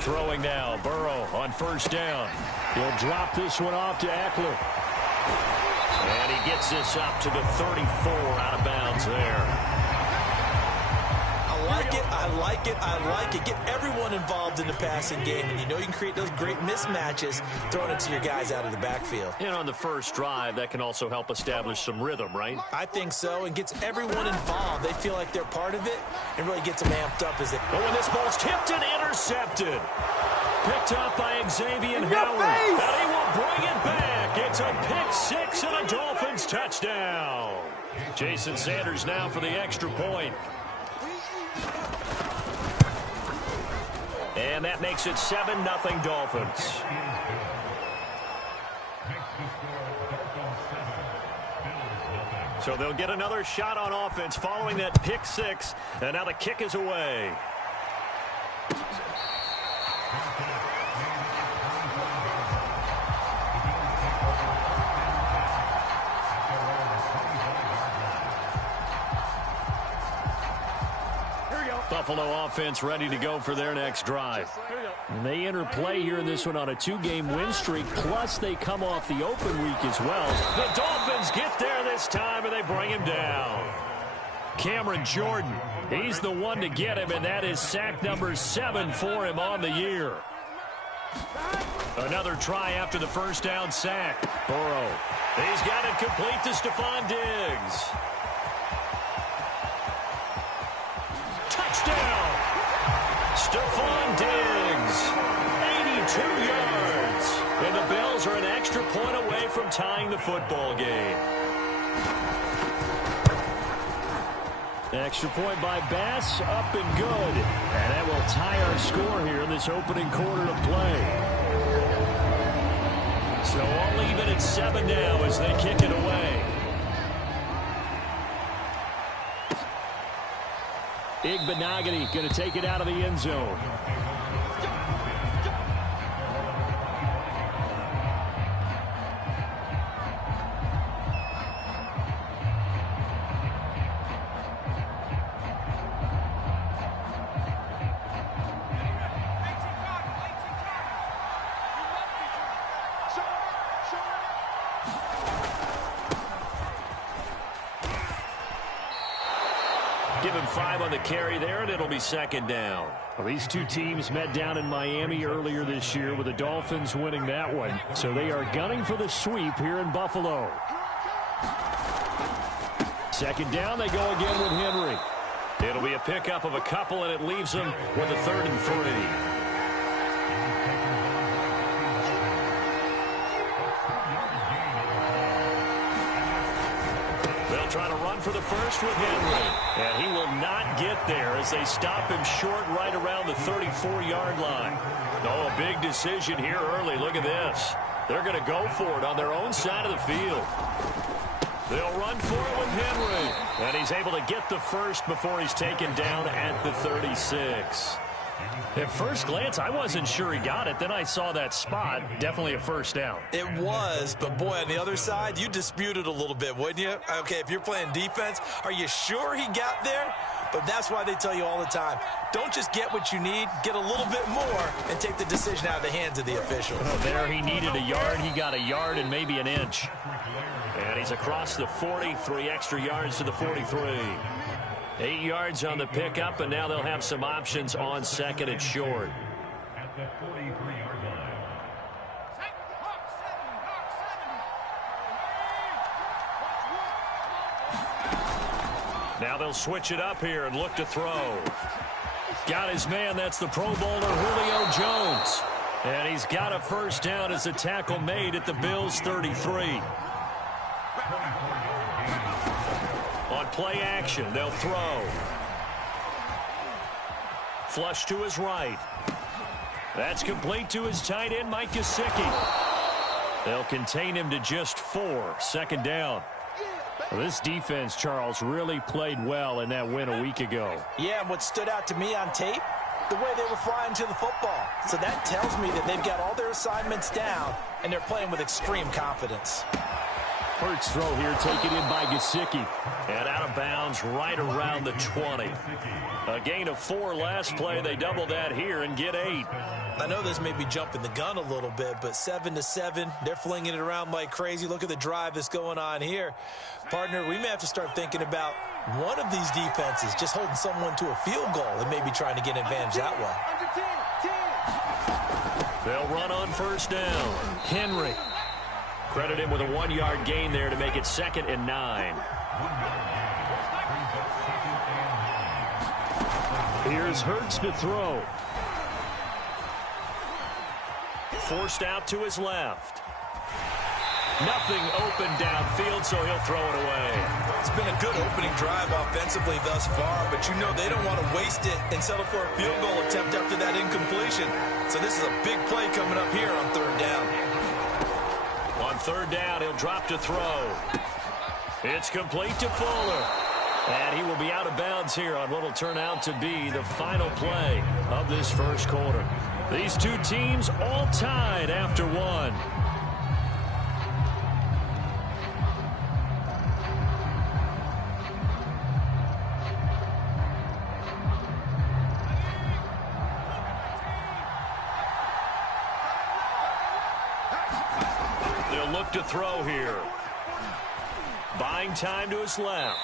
Throwing now, Burrow on first down. He'll drop this one off to Eckler. And he gets this up to the 34, out of bounds there. I like it. Get everyone involved in the passing game, and you know you can create those great mismatches throwing it to your guys out of the backfield. And on the first drive, that can also help establish some rhythm, right? I think so, and gets everyone involved. They feel like they're part of it, and really gets them amped up as they... Oh, and this ball's tipped and intercepted. Picked up by Xavier Howard. And he will bring it back. It's a pick six and a Dolphins touchdown. Jason Sanders now for the extra point. And that makes it 7-0 Dolphins. So they'll get another shot on offense following that pick six. And now the kick is away. Buffalo offense ready to go for their next drive. And they enter play here in this one on a 2-game win streak, plus they come off the open week as well. The Dolphins get there this time, and they bring him down. Cameron Jordan, he's the one to get him, and that is sack number 7 for him on the year. Another try after the first down sack. Burrow, he's got it complete to Stephon Diggs. Touchdown! Stephon Diggs, 82 yards. And the Bills are an extra point away from tying the football game. Extra point by Bass, up and good. And that will tie our score here in this opening quarter of play. So all even at 7 now as they kick it away. Igbenogany going to take it out of the end zone. Give him 5 on the carry there, and it'll be second down. Well, these two teams met down in Miami earlier this year with the Dolphins winning that one. So they are gunning for the sweep here in Buffalo. Second down, they go again with Henry. It'll be a pickup of a couple, and it leaves them with a 3rd and 3. They'll try to run for the first with Henry. And he will not get there as they stop him short right around the 34-yard line. Oh, a big decision here early. Look at this. They're going to go for it on their own side of the field. They'll run for it with Henry. And he's able to get the first before he's taken down at the 36. At first glance, I wasn't sure he got it. Then I saw that spot. Definitely a first down. It was, but boy, on the other side, you dispute it a little bit, wouldn't you? Okay, if you're playing defense, are you sure he got there? But that's why they tell you all the time, don't just get what you need, get a little bit more, and take the decision out of the hands of the official. There he needed a yard. He got a yard and maybe an inch. And he's across the 40, 3 extra yards to the 43. 8 yards on the pickup, and now they'll have some options on 2nd and short. At the 43-yard line. Now they'll switch it up here and look to throw. Got his man. That's the Pro Bowler Julio Jones. And he's got a first down as the tackle made at the Bills' 33. On play action, they'll throw. Flush to his right. That's complete to his tight end, Mike Gesicki. They'll contain him to just 4. 2nd down. Well, this defense, Charles, really played well in that win a week ago. Yeah, and what stood out to me on tape, the way they were flying to the football. So that tells me that they've got all their assignments down, and they're playing with extreme confidence. Hurts throw here taken in by Gesicki. And out of bounds right around the 20. A gain of 4 last play. They double that here and get 8. I know this may be jumping the gun a little bit, but 7-7, they're flinging it around like crazy. Look at the drive that's going on here. Partner, we may have to start thinking about one of these defenses just holding someone to a field goal and maybe trying to get an advantage that way. They'll run on first down. Henry. Credit him with a 1-yard gain there to make it 2nd and 9. Here's Hurts to throw. Forced out to his left. Nothing open downfield, so he'll throw it away. It's been a good opening drive offensively thus far, but you know they don't want to waste it and settle for a field goal attempt after that incompletion. So this is a big play coming up here on 3rd down. On 3rd down, he'll drop to throw. It's complete to Fuller. And he will be out of bounds here on what will turn out to be the final play of this first quarter. These two teams all tied after 1. They'll look to throw here. Buying time to his left.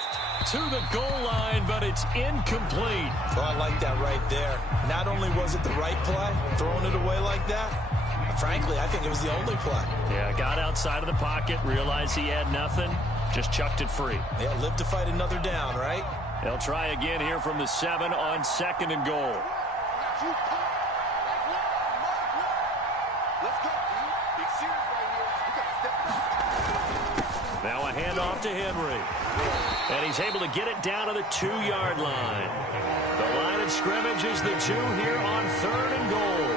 To the goal line, but it's incomplete. Well, I like that right there. Not only was it the right play, throwing it away like that, frankly, I think it was the only play. Yeah, got outside of the pocket, realized he had nothing, just chucked it free. Yeah, live to fight another down, right? They'll try again here from the 7 on 2nd and goal. Now a handoff to Henry. And he's able to get it down to the 2-yard line. The line of scrimmage is the 2 here on 3rd and goal.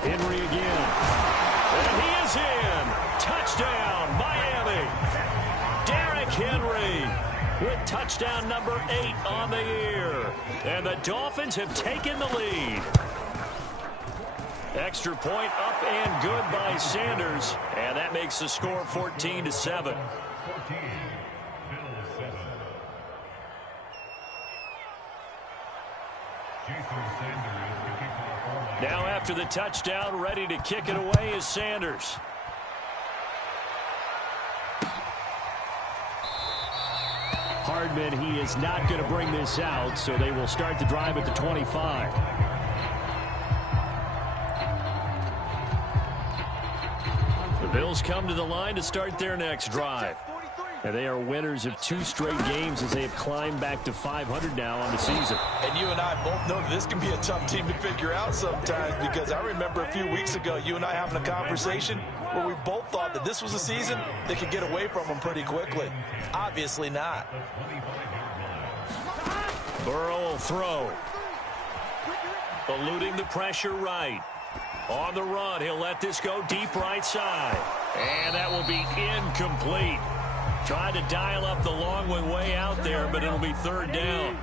Henry again. And he is in. Touchdown, Miami. Derrick Henry with touchdown number 8 on the year. And the Dolphins have taken the lead. Extra point up and good by Sanders. And that makes the score 14-7. Now after the touchdown, ready to kick it away is Sanders. Hardman, he is not going to bring this out, so they will start the drive at the 25. Bills come to the line to start their next drive. And they are winners of 2 straight games as they have climbed back to 500 now on the season. And you and I both know that this can be a tough team to figure out sometimes, because I remember a few weeks ago you and I having a conversation where we both thought that this was a season that could get away from them pretty quickly. Obviously not. Burrow will throw. Eluding the pressure right. On the run, he'll let this go deep right side. And that will be incomplete. Tried to dial up the long way out there, but it'll be 3rd down.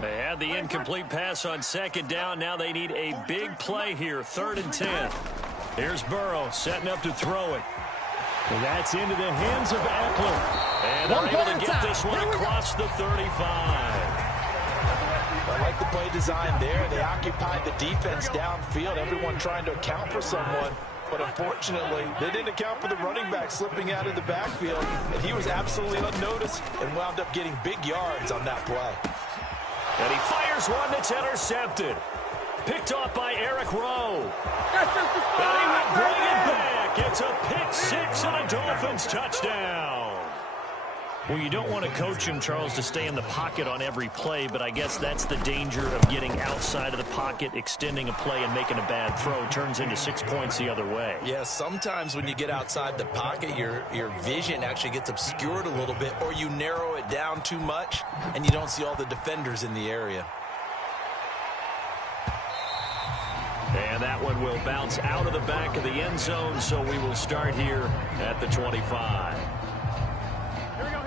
They had the incomplete pass on 2nd down. Now they need a big play here, 3rd and 10. Here's Burrow setting up to throw it. And that's into the hands of Eckler. And they're able to get this one across the 35. I like the play design there. They occupied the defense downfield, everyone trying to account for someone. But unfortunately, they didn't account for the running back slipping out of the backfield. And he was absolutely unnoticed and wound up getting big yards on that play. And he fires one that's intercepted. Picked off by Eric Rowe. And he will bring it back. It's a pick 6 and a Dolphins touchdown. Well, you don't want to coach him, Charles, to stay in the pocket on every play, but I guess that's the danger of getting outside of the pocket, extending a play, and making a bad throw. Turns into 6 points the other way. Yeah, sometimes when you get outside the pocket, your vision actually gets obscured a little bit, or you narrow it down too much, and you don't see all the defenders in the area. And that one will bounce out of the back of the end zone, so we will start here at the 25.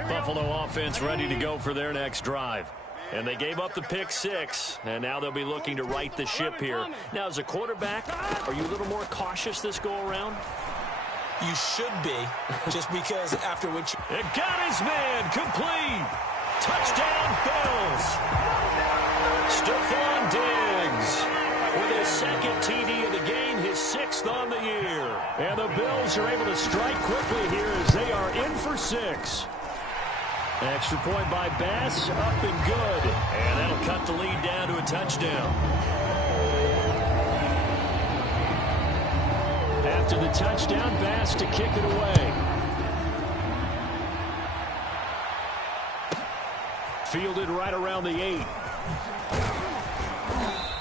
Buffalo offense ready to go for their next drive. And they gave up the pick 6, and now they'll be looking to right the ship here. Now, as a quarterback, are you a little more cautious this go-around? You should be, just because after what you... It got his man complete. Touchdown, Bills. Stephon Diggs with his 2nd TD of the game, his 6th on the year. And the Bills are able to strike quickly here as they are in for 6. Extra point by Bass, up and good. And that'll cut the lead down to a touchdown. After the touchdown, Bass to kick it away. Fielded right around the 8.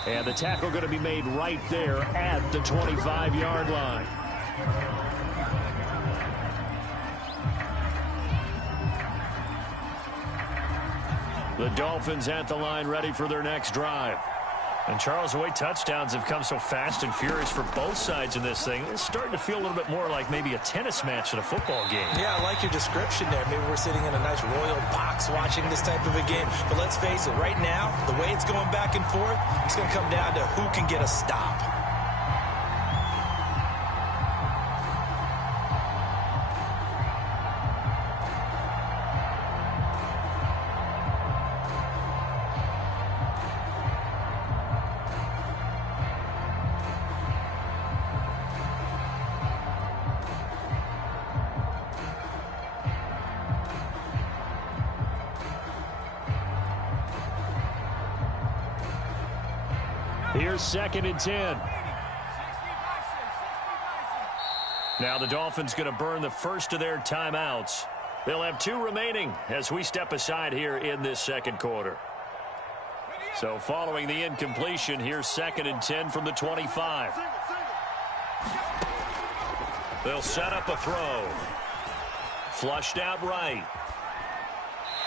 And the tackle going to be made right there at the 25-yard line. The Dolphins at the line ready for their next drive. And Charles, the way touchdowns have come so fast and furious for both sides in this thing, it's starting to feel a little bit more like maybe a tennis match in a football game. Yeah, I like your description there. Maybe we're sitting in a nice royal box watching this type of a game. But let's face it, right now, the way it's going back and forth, it's going to come down to who can get a stop. Here's 2nd and 10. Now the Dolphins going to burn the first of their timeouts. They'll have 2 remaining as we step aside here in this 2nd quarter. So following the incompletion, here's 2nd and 10 from the 25. They'll set up a throw. Flushed out right.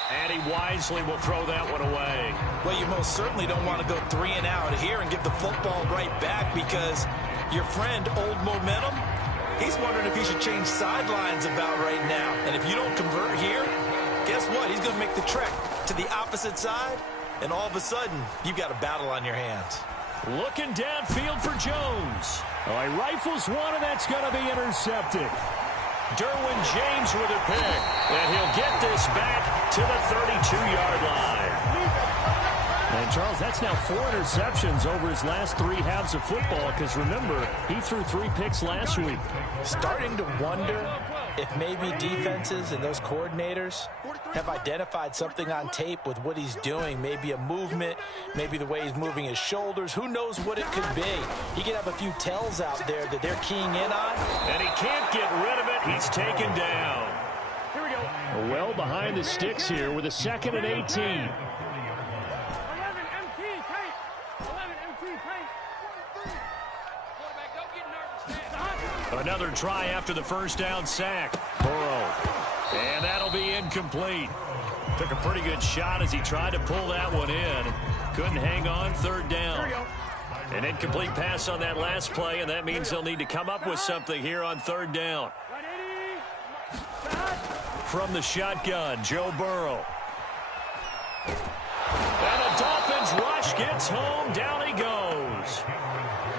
And he wisely will throw that one away. Well, you most certainly don't want to go 3 and out here and give the football right back, because your friend, Old Momentum, he's wondering if he should change sidelines about right now. And if you don't convert here, guess what? He's going to make the trek to the opposite side, and all of a sudden, you've got a battle on your hands. Looking downfield for Jones. Oh, he rifles one, and that's going to be intercepted. Derwin James with a pick. And he'll get this back to the 32-yard line. And, Charles, that's now 4 interceptions over his last 3 halves of football, because, remember, he threw 3 picks last week. Starting to wonder if maybe defenses and those coordinators have identified something on tape with what he's doing. Maybe a movement, maybe the way he's moving his shoulders. Who knows what it could be? He could have a few tells out there that they're keying in on. And he can't get rid of it. He's taken down. Here we go. Well behind the sticks here with a 2nd and 18. 11 MT tight. 11 MT tight. Quarterback, don't get nervous. Another try after the first down sack. Burrow. And that'll be incomplete. Took a pretty good shot as he tried to pull that one in. Couldn't hang on. 3rd down. An incomplete pass on that last play, and that means they'll need to come up with something here on 3rd down. From the shotgun, Joe Burrow. And a Dolphins rush gets home. Down he goes.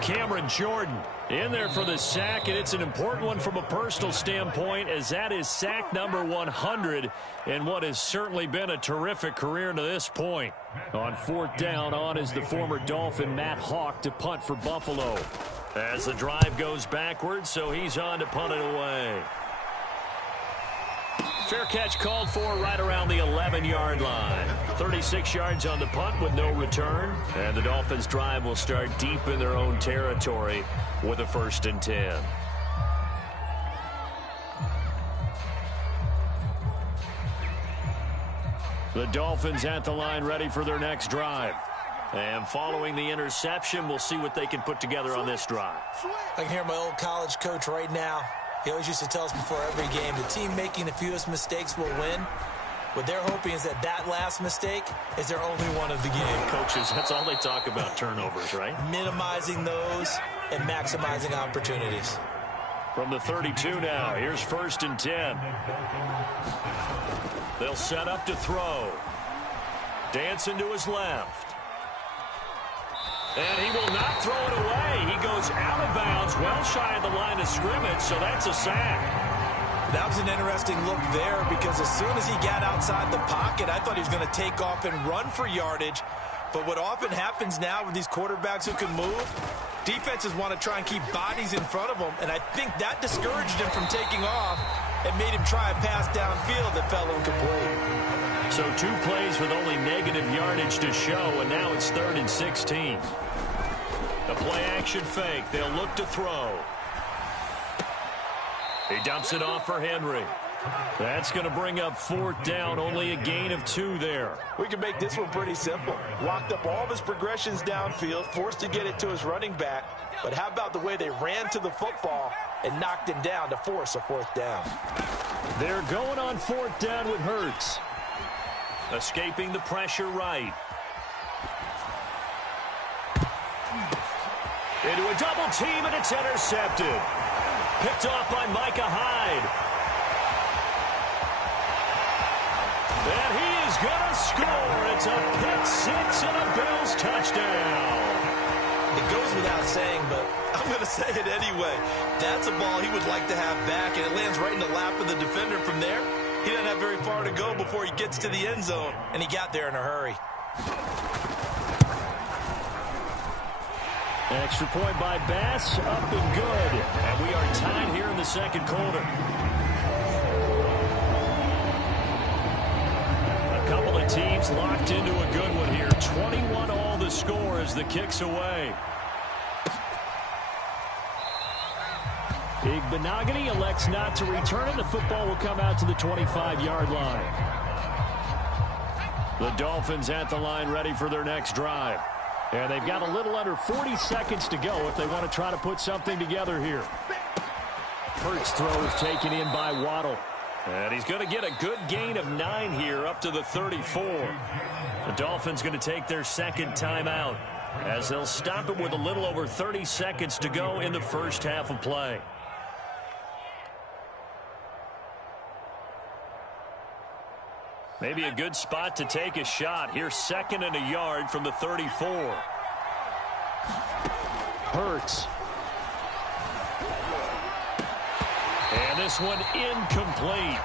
Cameron Jordan in there for the sack, and it's an important one from a personal standpoint, as that is sack number 100 in what has certainly been a terrific career to this point. On 4th down, on is the former Dolphin Matt Hawk to punt for Buffalo. As the drive goes backwards, so he's on to punt it away. Fair catch called for right around the 11-yard line. 36 yards on the punt with no return. And the Dolphins' drive will start deep in their own territory with a 1st and 10. The Dolphins at the line ready for their next drive. And following the interception, we'll see what they can put together on this drive. I can hear my old college coach right now. He always used to tell us before every game, the team making the fewest mistakes will win. What they're hoping is that last mistake is their only one of the game. Coaches, that's all they talk about, turnovers, right? Minimizing those and maximizing opportunities. From the 32 now, here's 1st and 10. They'll set up to throw. Dancing to his left. And he will not throw it away. He goes out of bounds, well shy of the line of scrimmage, so that's a sack. That was an interesting look there, because as soon as he got outside the pocket, I thought he was going to take off and run for yardage. But what often happens now with these quarterbacks who can move, defenses want to try and keep bodies in front of them, and I think that discouraged him from taking off and made him try a pass downfield that fell incomplete. So 2 plays with only negative yardage to show, and now it's 3rd and 16. The play-action fake. They'll look to throw. He dumps it off for Henry. That's going to bring up 4th down. Only a gain of 2 there. We can make this one pretty simple. Locked up all of his progressions downfield, forced to get it to his running back. But how about the way they ran to the football and knocked him down to force a 4th down? They're going on 4th down with Hurts. Escaping the pressure right. Into a double team, and it's intercepted. Picked off by Micah Hyde. And he is going to score. It's a pick 6 and a Bills touchdown. It goes without saying, but I'm going to say it anyway. That's a ball he would like to have back, and it lands right in the lap of the defender from there. He doesn't have very far to go before he gets to the end zone, and he got there in a hurry. Extra point by Bass, up and good. And we are tied here in the 2nd quarter. A couple of teams locked into a good one here. 21 all the score as the kick's away. Igbenogany elects not to return it. The football will come out to the 25-yard line. The Dolphins at the line ready for their next drive. And they've got a little under 40 seconds to go if they want to try to put something together here. Hurts throw is taken in by Waddle. And he's going to get a good gain of 9 here up to the 34. The Dolphins going to take their 2nd timeout as they'll stop it with a little over 30 seconds to go in the first half of play. Maybe a good spot to take a shot. Here's 2nd and a yard from the 34. Hurts. And this one incomplete.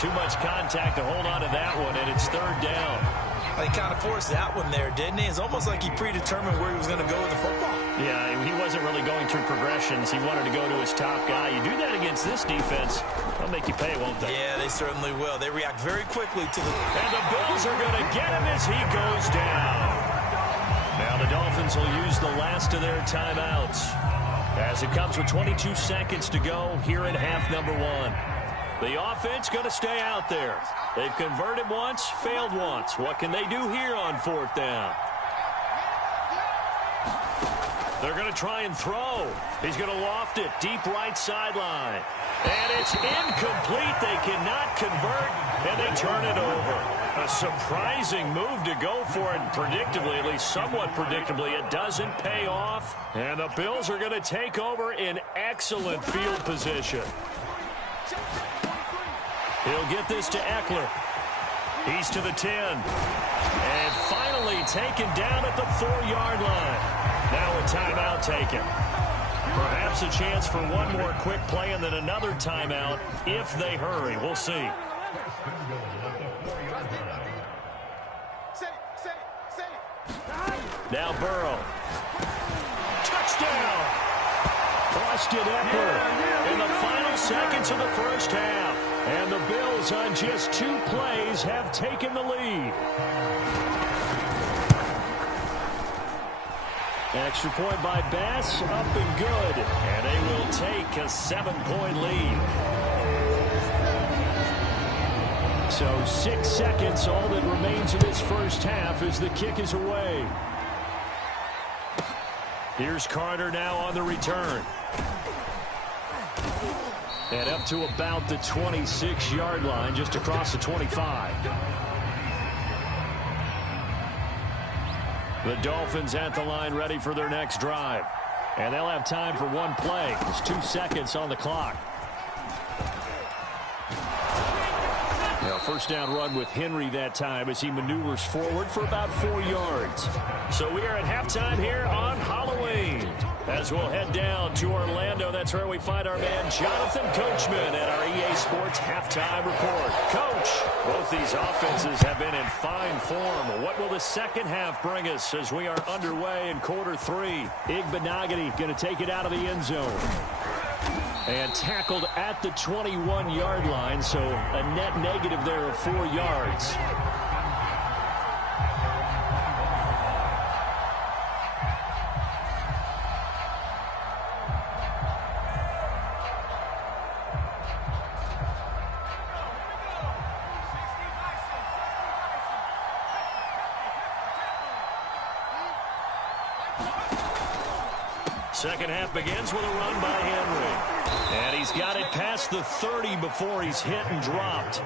Too much contact to hold on to that one, and it's 3rd down. He kind of forced that one there, didn't he? It's almost like he predetermined where he was going to go with the football. Yeah, he wasn't really going through progressions. He wanted to go to his top guy. You do that against this defense, they'll make you pay, won't they? Yeah, they certainly will. They react very quickly to the... And the Bills are going to get him as he goes down. Now the Dolphins will use the last of their timeouts. as it comes with 22 seconds to go here in half number one. The offense going to stay out there. They've converted once, failed once. What can they do here on fourth down? They're going to try and throw. He's going to loft it deep right sideline. And it's incomplete. They cannot convert, and they turn it over. A surprising move to go for it, and predictably, at least somewhat predictably, it doesn't pay off. And the Bills are going to take over in excellent field position. He'll get this to Eckler. He's to the 10. And finally taken down at the 4-yard line. Now a timeout taken. Perhaps a chance for one more quick play and then another timeout if they hurry. We'll see. Now Burrow. Touchdown! Austin Eckler in the final seconds of the first half. And the Bills on just 2 plays have taken the lead. Extra point by Bass, up and good. And they will take a 7-point lead. So 6 seconds, all that remains of this first half as the kick is away. Here's Carter now on the return. And up to about the 26-yard line, just across the 25. The Dolphins at the line ready for their next drive. And they'll have time for one play. There's 2 seconds on the clock. Now, first down run with Henry that time as he maneuvers forward for about 4 yards. So we are at halftime here on Halloween. As we'll head down to Orlando, that's where we find our man Jonathan Coachman at our EA Sports Halftime Report. Coach, both these offenses have been in fine form. What will the second half bring us as we are underway in quarter 3? Igbenogany going to take it out of the end zone. And tackled at the 21-yard line, so a net negative there of 4 yards. Second half begins with a run by Henry. And he's got it past the 30 before he's hit and dropped.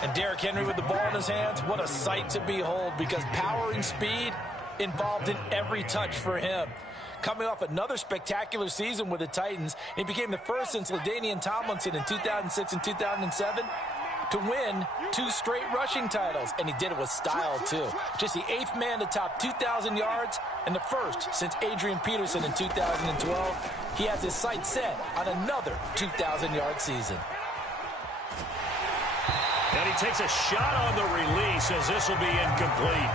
And Derrick Henry with the ball in his hands, what a sight to behold, because power and speed involved in every touch for him. Coming off another spectacular season with the Titans, he became the first since LaDainian Tomlinson in 2006 and 2007 to win 2 straight rushing titles, and he did it with style, too. Just the 8th man to top 2,000 yards and the first since Adrian Peterson in 2012. He has his sights set on another 2,000-yard season. And he takes a shot on the release as this will be incomplete.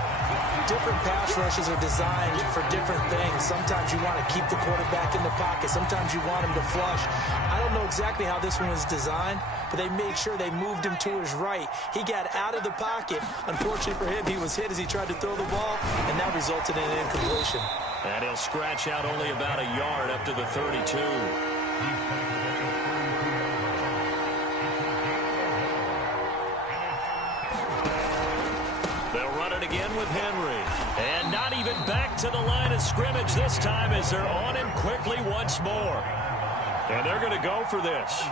Different pass rushes are designed for different things. Sometimes you want to keep the quarterback in the pocket. Sometimes you want him to flush. I don't know exactly how this one was designed, but they made sure they moved him to his right. He got out of the pocket. Unfortunately for him, he was hit as he tried to throw the ball, and that resulted in an incompletion. And he'll scratch out only about a yard up to the 32. They'll run it again with Henry. And not even back to the line of scrimmage this time as they're on him quickly once more. And they're going to go for this.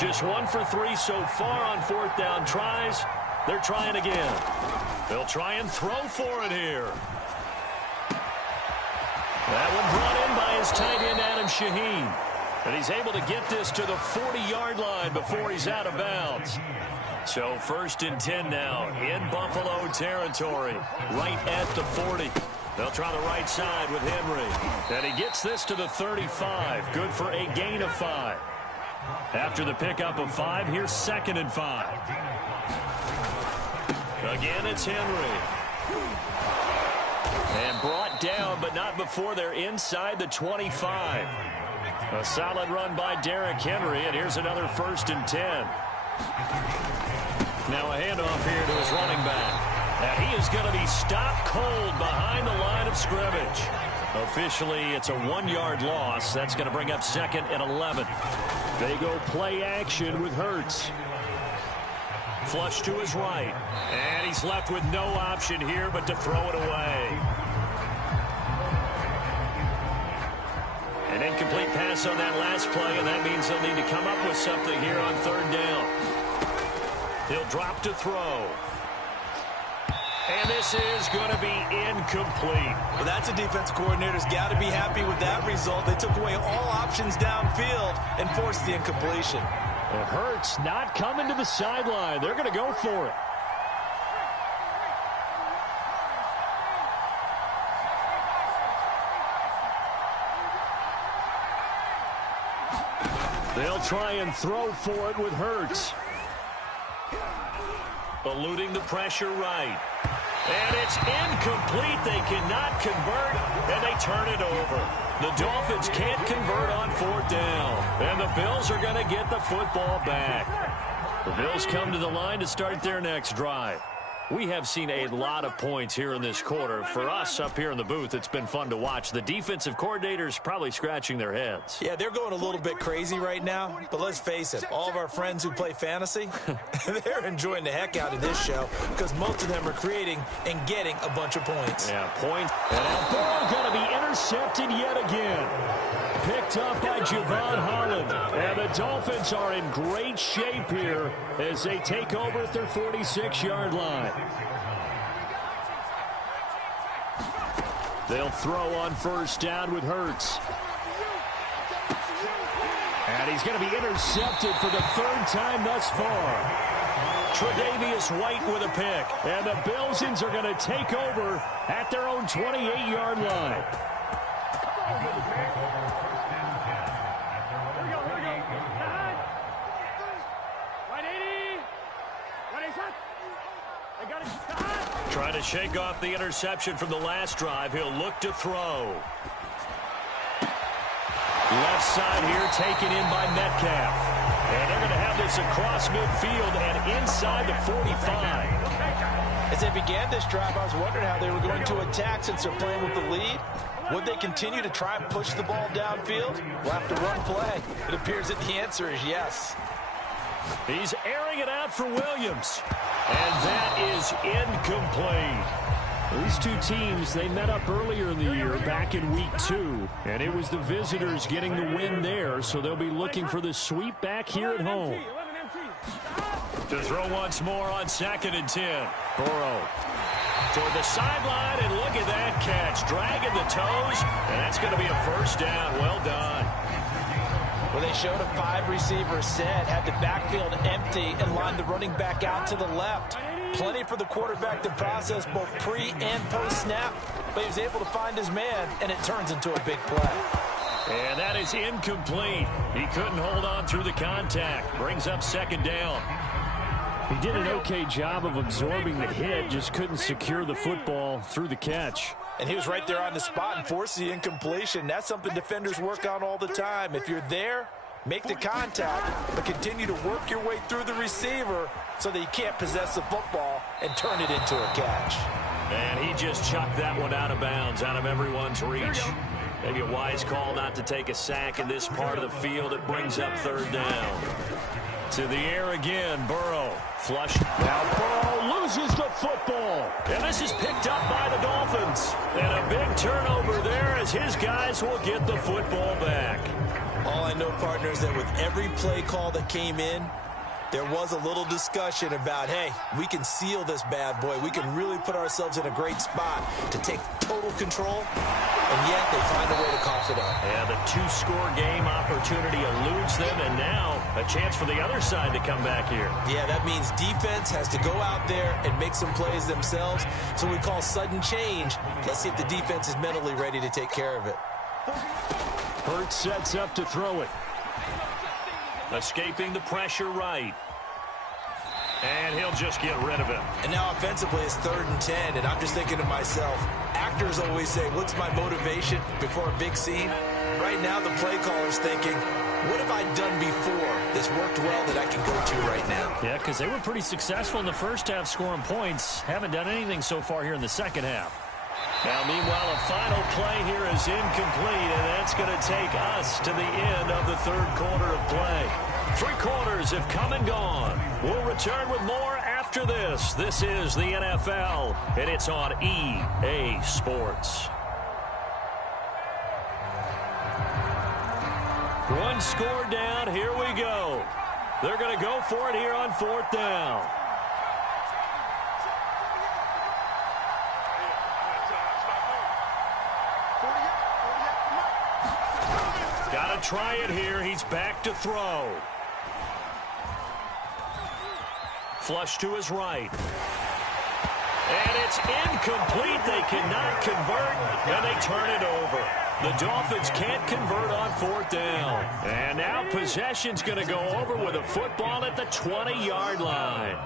Just 1 for 3 so far on fourth down tries. They're trying again. They'll try and throw for it here. That one brought in by his tight end, Adam Shaheen. And he's able to get this to the 40-yard line before he's out of bounds. So 1st and 10 now in Buffalo territory, right at the 40. They'll try the right side with Henry. And he gets this to the 35. Good for a gain of 5. After the pickup of 5, here's 2nd and 5. Again, it's Henry. And brought down, but not before they're inside the 25. A solid run by Derrick Henry, and here's another 1st and 10. Now a handoff here to his running back. And he is going to be stopped cold behind the line of scrimmage. Officially, it's a 1-yard loss. That's going to bring up 2nd and 11. They go play action with Hurts. Flush to his right. And he's left with no option here but to throw it away. An incomplete pass on that last play, and that means they'll need to come up with something here on 3rd down. He'll drop to throw. And this is going to be incomplete. Well, that's a defense coordinator's got to be happy with that result. They took away all options downfield and forced the incompletion. It hurts not coming to the sideline. They're going to go for it. They'll try and throw for it with Hurts. Eluding the pressure right. And it's incomplete. They cannot convert, and they turn it over. The Dolphins can't convert on 4th down. And the Bills are going to get the football back. The Bills come to the line to start their next drive. We have seen a lot of points here in this quarter. For us up here in the booth, it's been fun to watch. The defensive coordinators probably scratching their heads. Yeah, they're going a little bit crazy right now. But let's face it, all of our friends who play fantasy, they're enjoying the heck out of this show because most of them are creating and getting a bunch of points. Yeah, points. And that ball going to be intercepted yet again. Picked up by Javon Holland. And the Dolphins are in great shape here as they take over at their 46-yard line. They'll throw on 1st down with Hurts. And he's going to be intercepted for the 3rd time thus far. Tre'Davious White with a pick. And the Bills are going to take over at their own 28-yard line. Trying to shake off the interception from the last drive. He'll look to throw. Left side here taken in by Metcalf. And they're going to have this across midfield and inside the 45. As they began this drive, I was wondering how they were going to attack since they're playing with the lead. Would they continue to try and push the ball downfield? We'll have to run play. It appears that the answer is yes. He's airing it out for Williams. And that is incomplete. These two teams, they met up earlier in the year, back in week 2. And it was the visitors getting the win there, so they'll be looking for the sweep back here at home. To throw once more on 2nd and 10. Burrow toward the sideline, and look at that catch. Dragging the toes, and that's going to be a 1st down. Well done. Well, they showed a 5-receiver set, had the backfield empty, and lined the running back out to the left. Plenty for the quarterback to process both pre- and post-snap, but he was able to find his man, and it turns into a big play. And that is incomplete. He couldn't hold on through the contact. Brings up 2nd down. He did an okay job of absorbing the hit, just couldn't secure the football through the catch. And he was right there on the spot and forced the incompletion. That's something defenders work on all the time. If you're there, make the contact, but continue to work your way through the receiver so that you can't possess the football and turn it into a catch. And he just chucked that one out of bounds, out of everyone's reach. Maybe a wise call not to take a sack in this part of the field. It brings up 3rd down. To the air again, Burrow. Flush. Now Burrow loses the football. And this is picked up by the Dolphins. And a big turnover there as his guys will get the football back. All I know, partner, is that with every play call that came in, there was a little discussion about, hey, we can seal this bad boy. We can really put ourselves in a great spot to take total control, and yet they find a way to cough it up. Yeah, the 2-score game opportunity eludes them, and now a chance for the other side to come back here. Yeah, that means defense has to go out there and make some plays themselves. So we call sudden change. Let's see if the defense is mentally ready to take care of it. Hurts sets up to throw it. Escaping the pressure right. And he'll just get rid of it. And now offensively it's 3rd and 10, and I'm just thinking to myself, actors always say, what's my motivation before a big scene? Right now the play caller's thinking, what have I done before that's worked well that I can go to right now? Yeah, because they were pretty successful in the first half scoring points. Haven't done anything so far here in the second half. Now, meanwhile, a final play here is incomplete, and that's going to take us to the end of the third quarter of play. 3 quarters have come and gone. We'll return with more after this. This is the NFL, and it's on EA Sports. One score down. Here we go. They're going to go for it here on 4th down. Got to try it here. He's back to throw. Flush to his right. And it's incomplete. They cannot convert, and they turn it over. The Dolphins can't convert on 4th down. And now possession's going to go over with a football at the 20-yard line.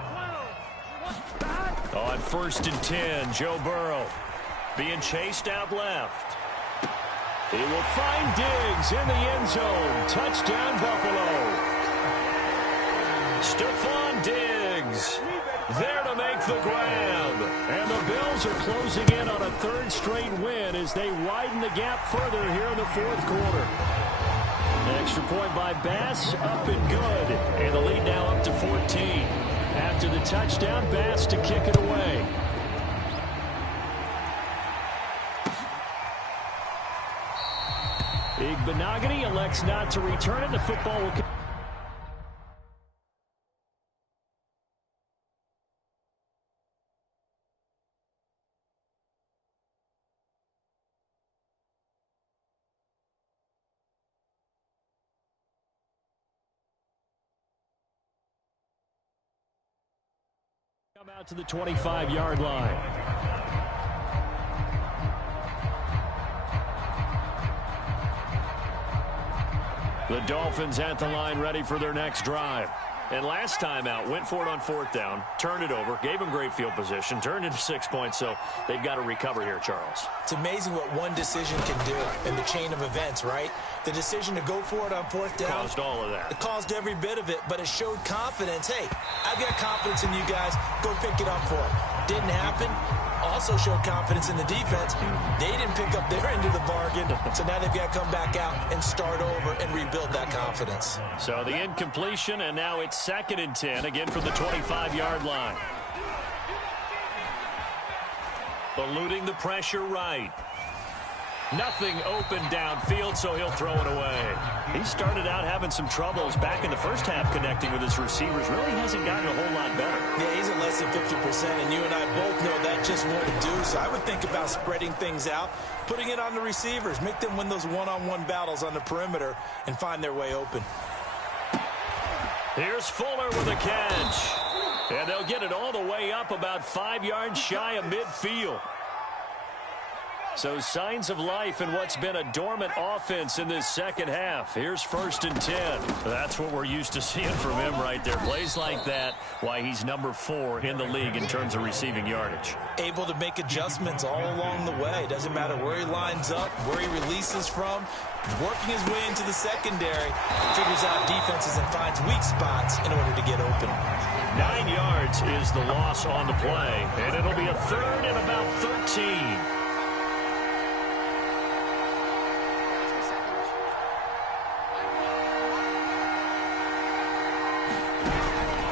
On 1st and 10, Joe Burrow being chased out left. He will find Diggs in the end zone. Touchdown, Buffalo. Stephon Diggs there to make the grab. And the Bills are closing in on a 3rd straight win as they widen the gap further here in the 4th quarter. Extra point by Bass, up and good. And the lead now up to 14. After the touchdown, Bass to kick it away. Igbenogany elects not to return it. The football will come out to the 25-yard line. The Dolphins at the line ready for their next drive. And last time out, went for it on 4th down, turned it over, gave them great field position, turned into 6 points, so they've got to recover here, Charles. It's amazing what one decision can do in the chain of events, right? The decision to go for it on 4th down. Caused all of that. It caused every bit of it, but it showed confidence. Hey, I've got confidence in you guys. Go pick it up for it. Didn't happen. Also showed confidence in the defense. They didn't pick up their end of the bargain, so now they've got to come back out and start over and rebuild that confidence. So the incompletion, and now it's 2nd and 10, again from the 25-yard line. Eluding the pressure right. Nothing open downfield, so he'll throw it away. He started out having some troubles back in the first half connecting with his receivers. Really hasn't gotten a whole lot better. Yeah, he's at less than 50%, and you and I both know that just won't do. So I would think about spreading things out, putting it on the receivers, make them win those one-on-one battles on the perimeter, and find their way open. Here's Fuller with a catch. And they'll get it all the way up about 5 yards shy of midfield. So signs of life in what's been a dormant offense in this second half. Here's 1st and 10. That's what we're used to seeing from him right there. Plays like that, why he's number 4 in the league in terms of receiving yardage. Able to make adjustments all along the way. Doesn't matter where he lines up, where he releases from. Working his way into the secondary, figures out defenses and finds weak spots in order to get open. 9 yards is the loss on the play, and it'll be a 3rd and about 13.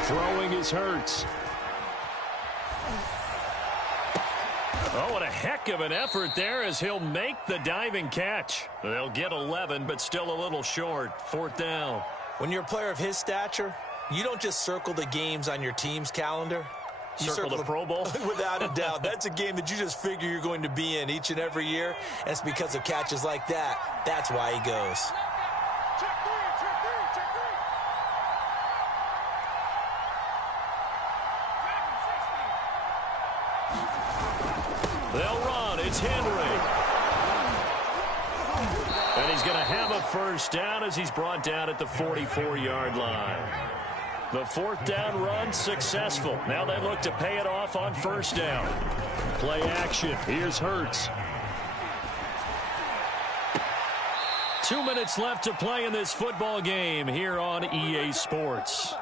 Throwing is Hurts. Oh, what a heck of an effort there as he'll make the diving catch. They'll get 11, but still a little short. 4th down. When you're a player of his stature, you don't just circle the games on your team's calendar. You circle the Pro Bowl? Without a doubt. That's a game that you just figure you're going to be in each and every year. And it's because of catches like that. That's why he goes. They'll run. It's Henry. And he's going to have a 1st down as he's brought down at the 44-yard line. The 4th down run successful. Now they look to pay it off on 1st down. Play action. Here's Hurts. 2 minutes left to play in this football game here on EA Sports.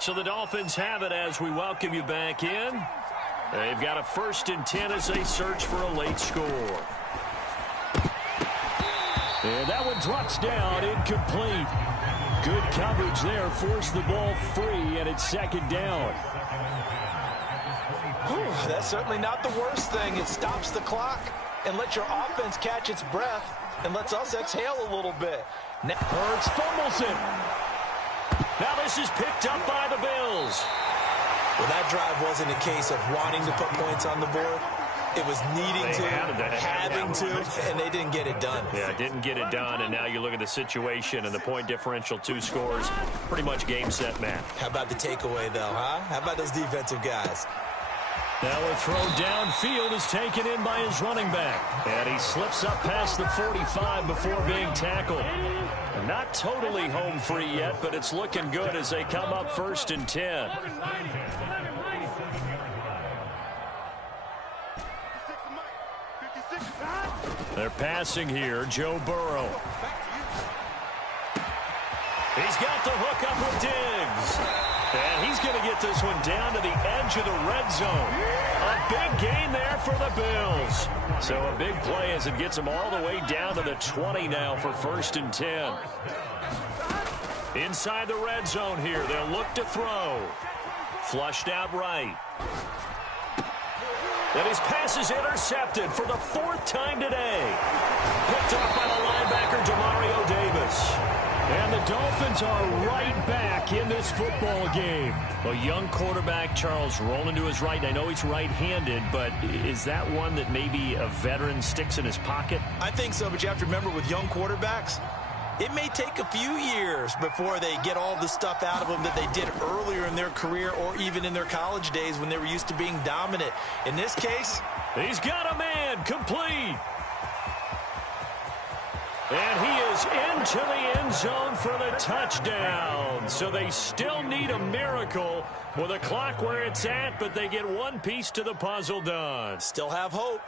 So the Dolphins have it as we welcome you back in. They've got a 1st and 10 as they search for a late score. And that one drops down, incomplete. Good coverage there, forced the ball free, and it's 2nd down. Whew, that's certainly not the worst thing. It stops the clock and lets your offense catch its breath and lets us exhale a little bit. Now, Hurts fumbles it. Now this is picked up by the Bills. Well, that drive wasn't a case of wanting to put points on the board. It was needing to, having to, and they didn't get it done. Yeah, didn't get it done, and now you look at the situation and the point differential, 2 scores, pretty much game, set, match. How about the takeaway, though, huh? How about those defensive guys? Now a throw downfield is taken in by his running back. And he slips up past the 45 before being tackled. Not totally home free yet, but it's looking good as they come up 1st and 10. They're passing here. Joe Burrow. He's got the hook up with Diggs. And he's going to get this one down to the edge of the red zone. A big gain there for the Bills. So a big play as it gets them all the way down to the 20 now for 1st and 10. Inside the red zone here. They'll look to throw. Flushed out right. And his pass is intercepted for the 4th time today. Picked up by the linebacker, Demario Davis. And the Dolphins are right back in this football game. A young quarterback, Charles, rolling to his right. And I know he's right-handed, but is that one that maybe a veteran sticks in his pocket? I think so, but you have to remember with young quarterbacks, it may take a few years before they get all the stuff out of them that they did earlier in their career or even in their college days when they were used to being dominant. In this case, he's got a man, complete. And he is into the end zone for the touchdown. So they still need a miracle with a clock where it's at, but they get one piece to the puzzle done. still have hope.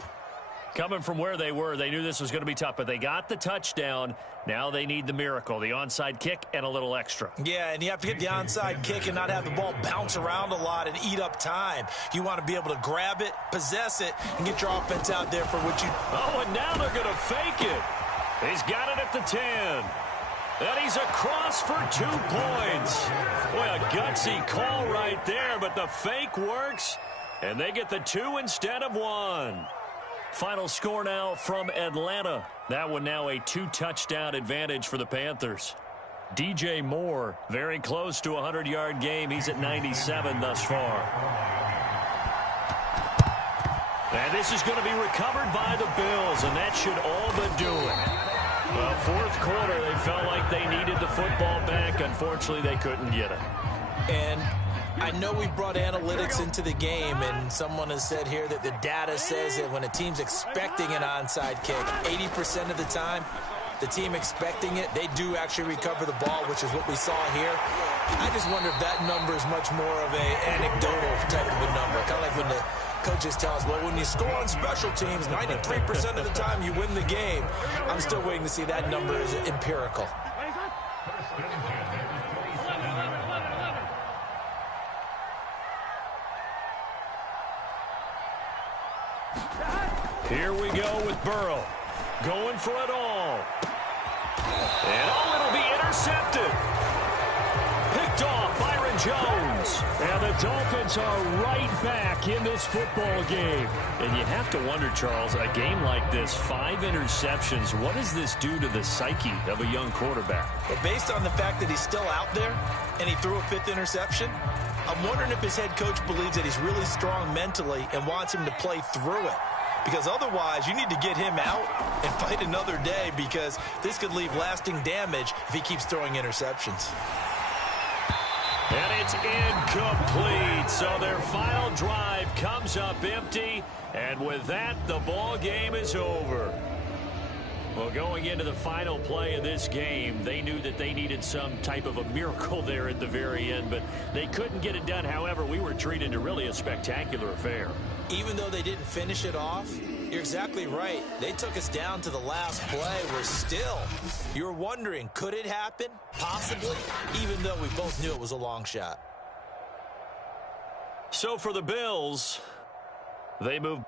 Coming from where they were, they knew this was going to be tough, but they got the touchdown. Now they need the miracle, the onside kick and a little extra. Yeah, and you have to get the onside kick and not have the ball bounce around a lot and eat up time. You want to be able to grab it, possess it, and get your offense out there for what you... Oh, and now they're going to fake it. He's got it at the 10. And he's across for 2 points. Boy, a gutsy call right there, but the fake works, and they get the 2 instead of 1. Final score now from Atlanta. That one now a 2-touchdown advantage for the Panthers. DJ Moore, very close to a 100-yard game. He's at 97 thus far. And this is going to be recovered by the Bills, and that should all but do it. Well, 4th quarter, they felt like they needed the football back. Unfortunately, they couldn't get it. And I know we brought analytics into the game, and someone has said here that the data says that when a team's expecting an onside kick, 80% of the time, the team expecting it, they do actually recover the ball, which is what we saw here. I just wonder if that number is much more of an anecdotal type of a number, kind of like when the coaches tell us, well, when you score on special teams, 93% of the time you win the game. I'm still waiting to see that number is empirical. Here we go with Burrow. Going for it all. And it'll be intercepted. Picked off Byron Jones. And the Dolphins are right back in this football game. And you have to wonder, Charles, a game like this, 5 interceptions, what does this do to the psyche of a young quarterback? But based on the fact that he's still out there and he threw a 5th interception, I'm wondering if his head coach believes that he's really strong mentally and wants him to play through it. Because otherwise, you need to get him out and fight another day, because this could leave lasting damage if he keeps throwing interceptions. And it's incomplete. So their final drive comes up empty. And with that, the ball game is over. Well, going into the final play of this game, they knew that they needed some type of a miracle there at the very end, but they couldn't get it done. However, we were treated to really a spectacular affair. Even though they didn't finish it off, you're exactly right. They took us down to the last play. We're still, you're wondering, could it happen? Possibly, even though we both knew it was a long shot. So for the Bills, They move.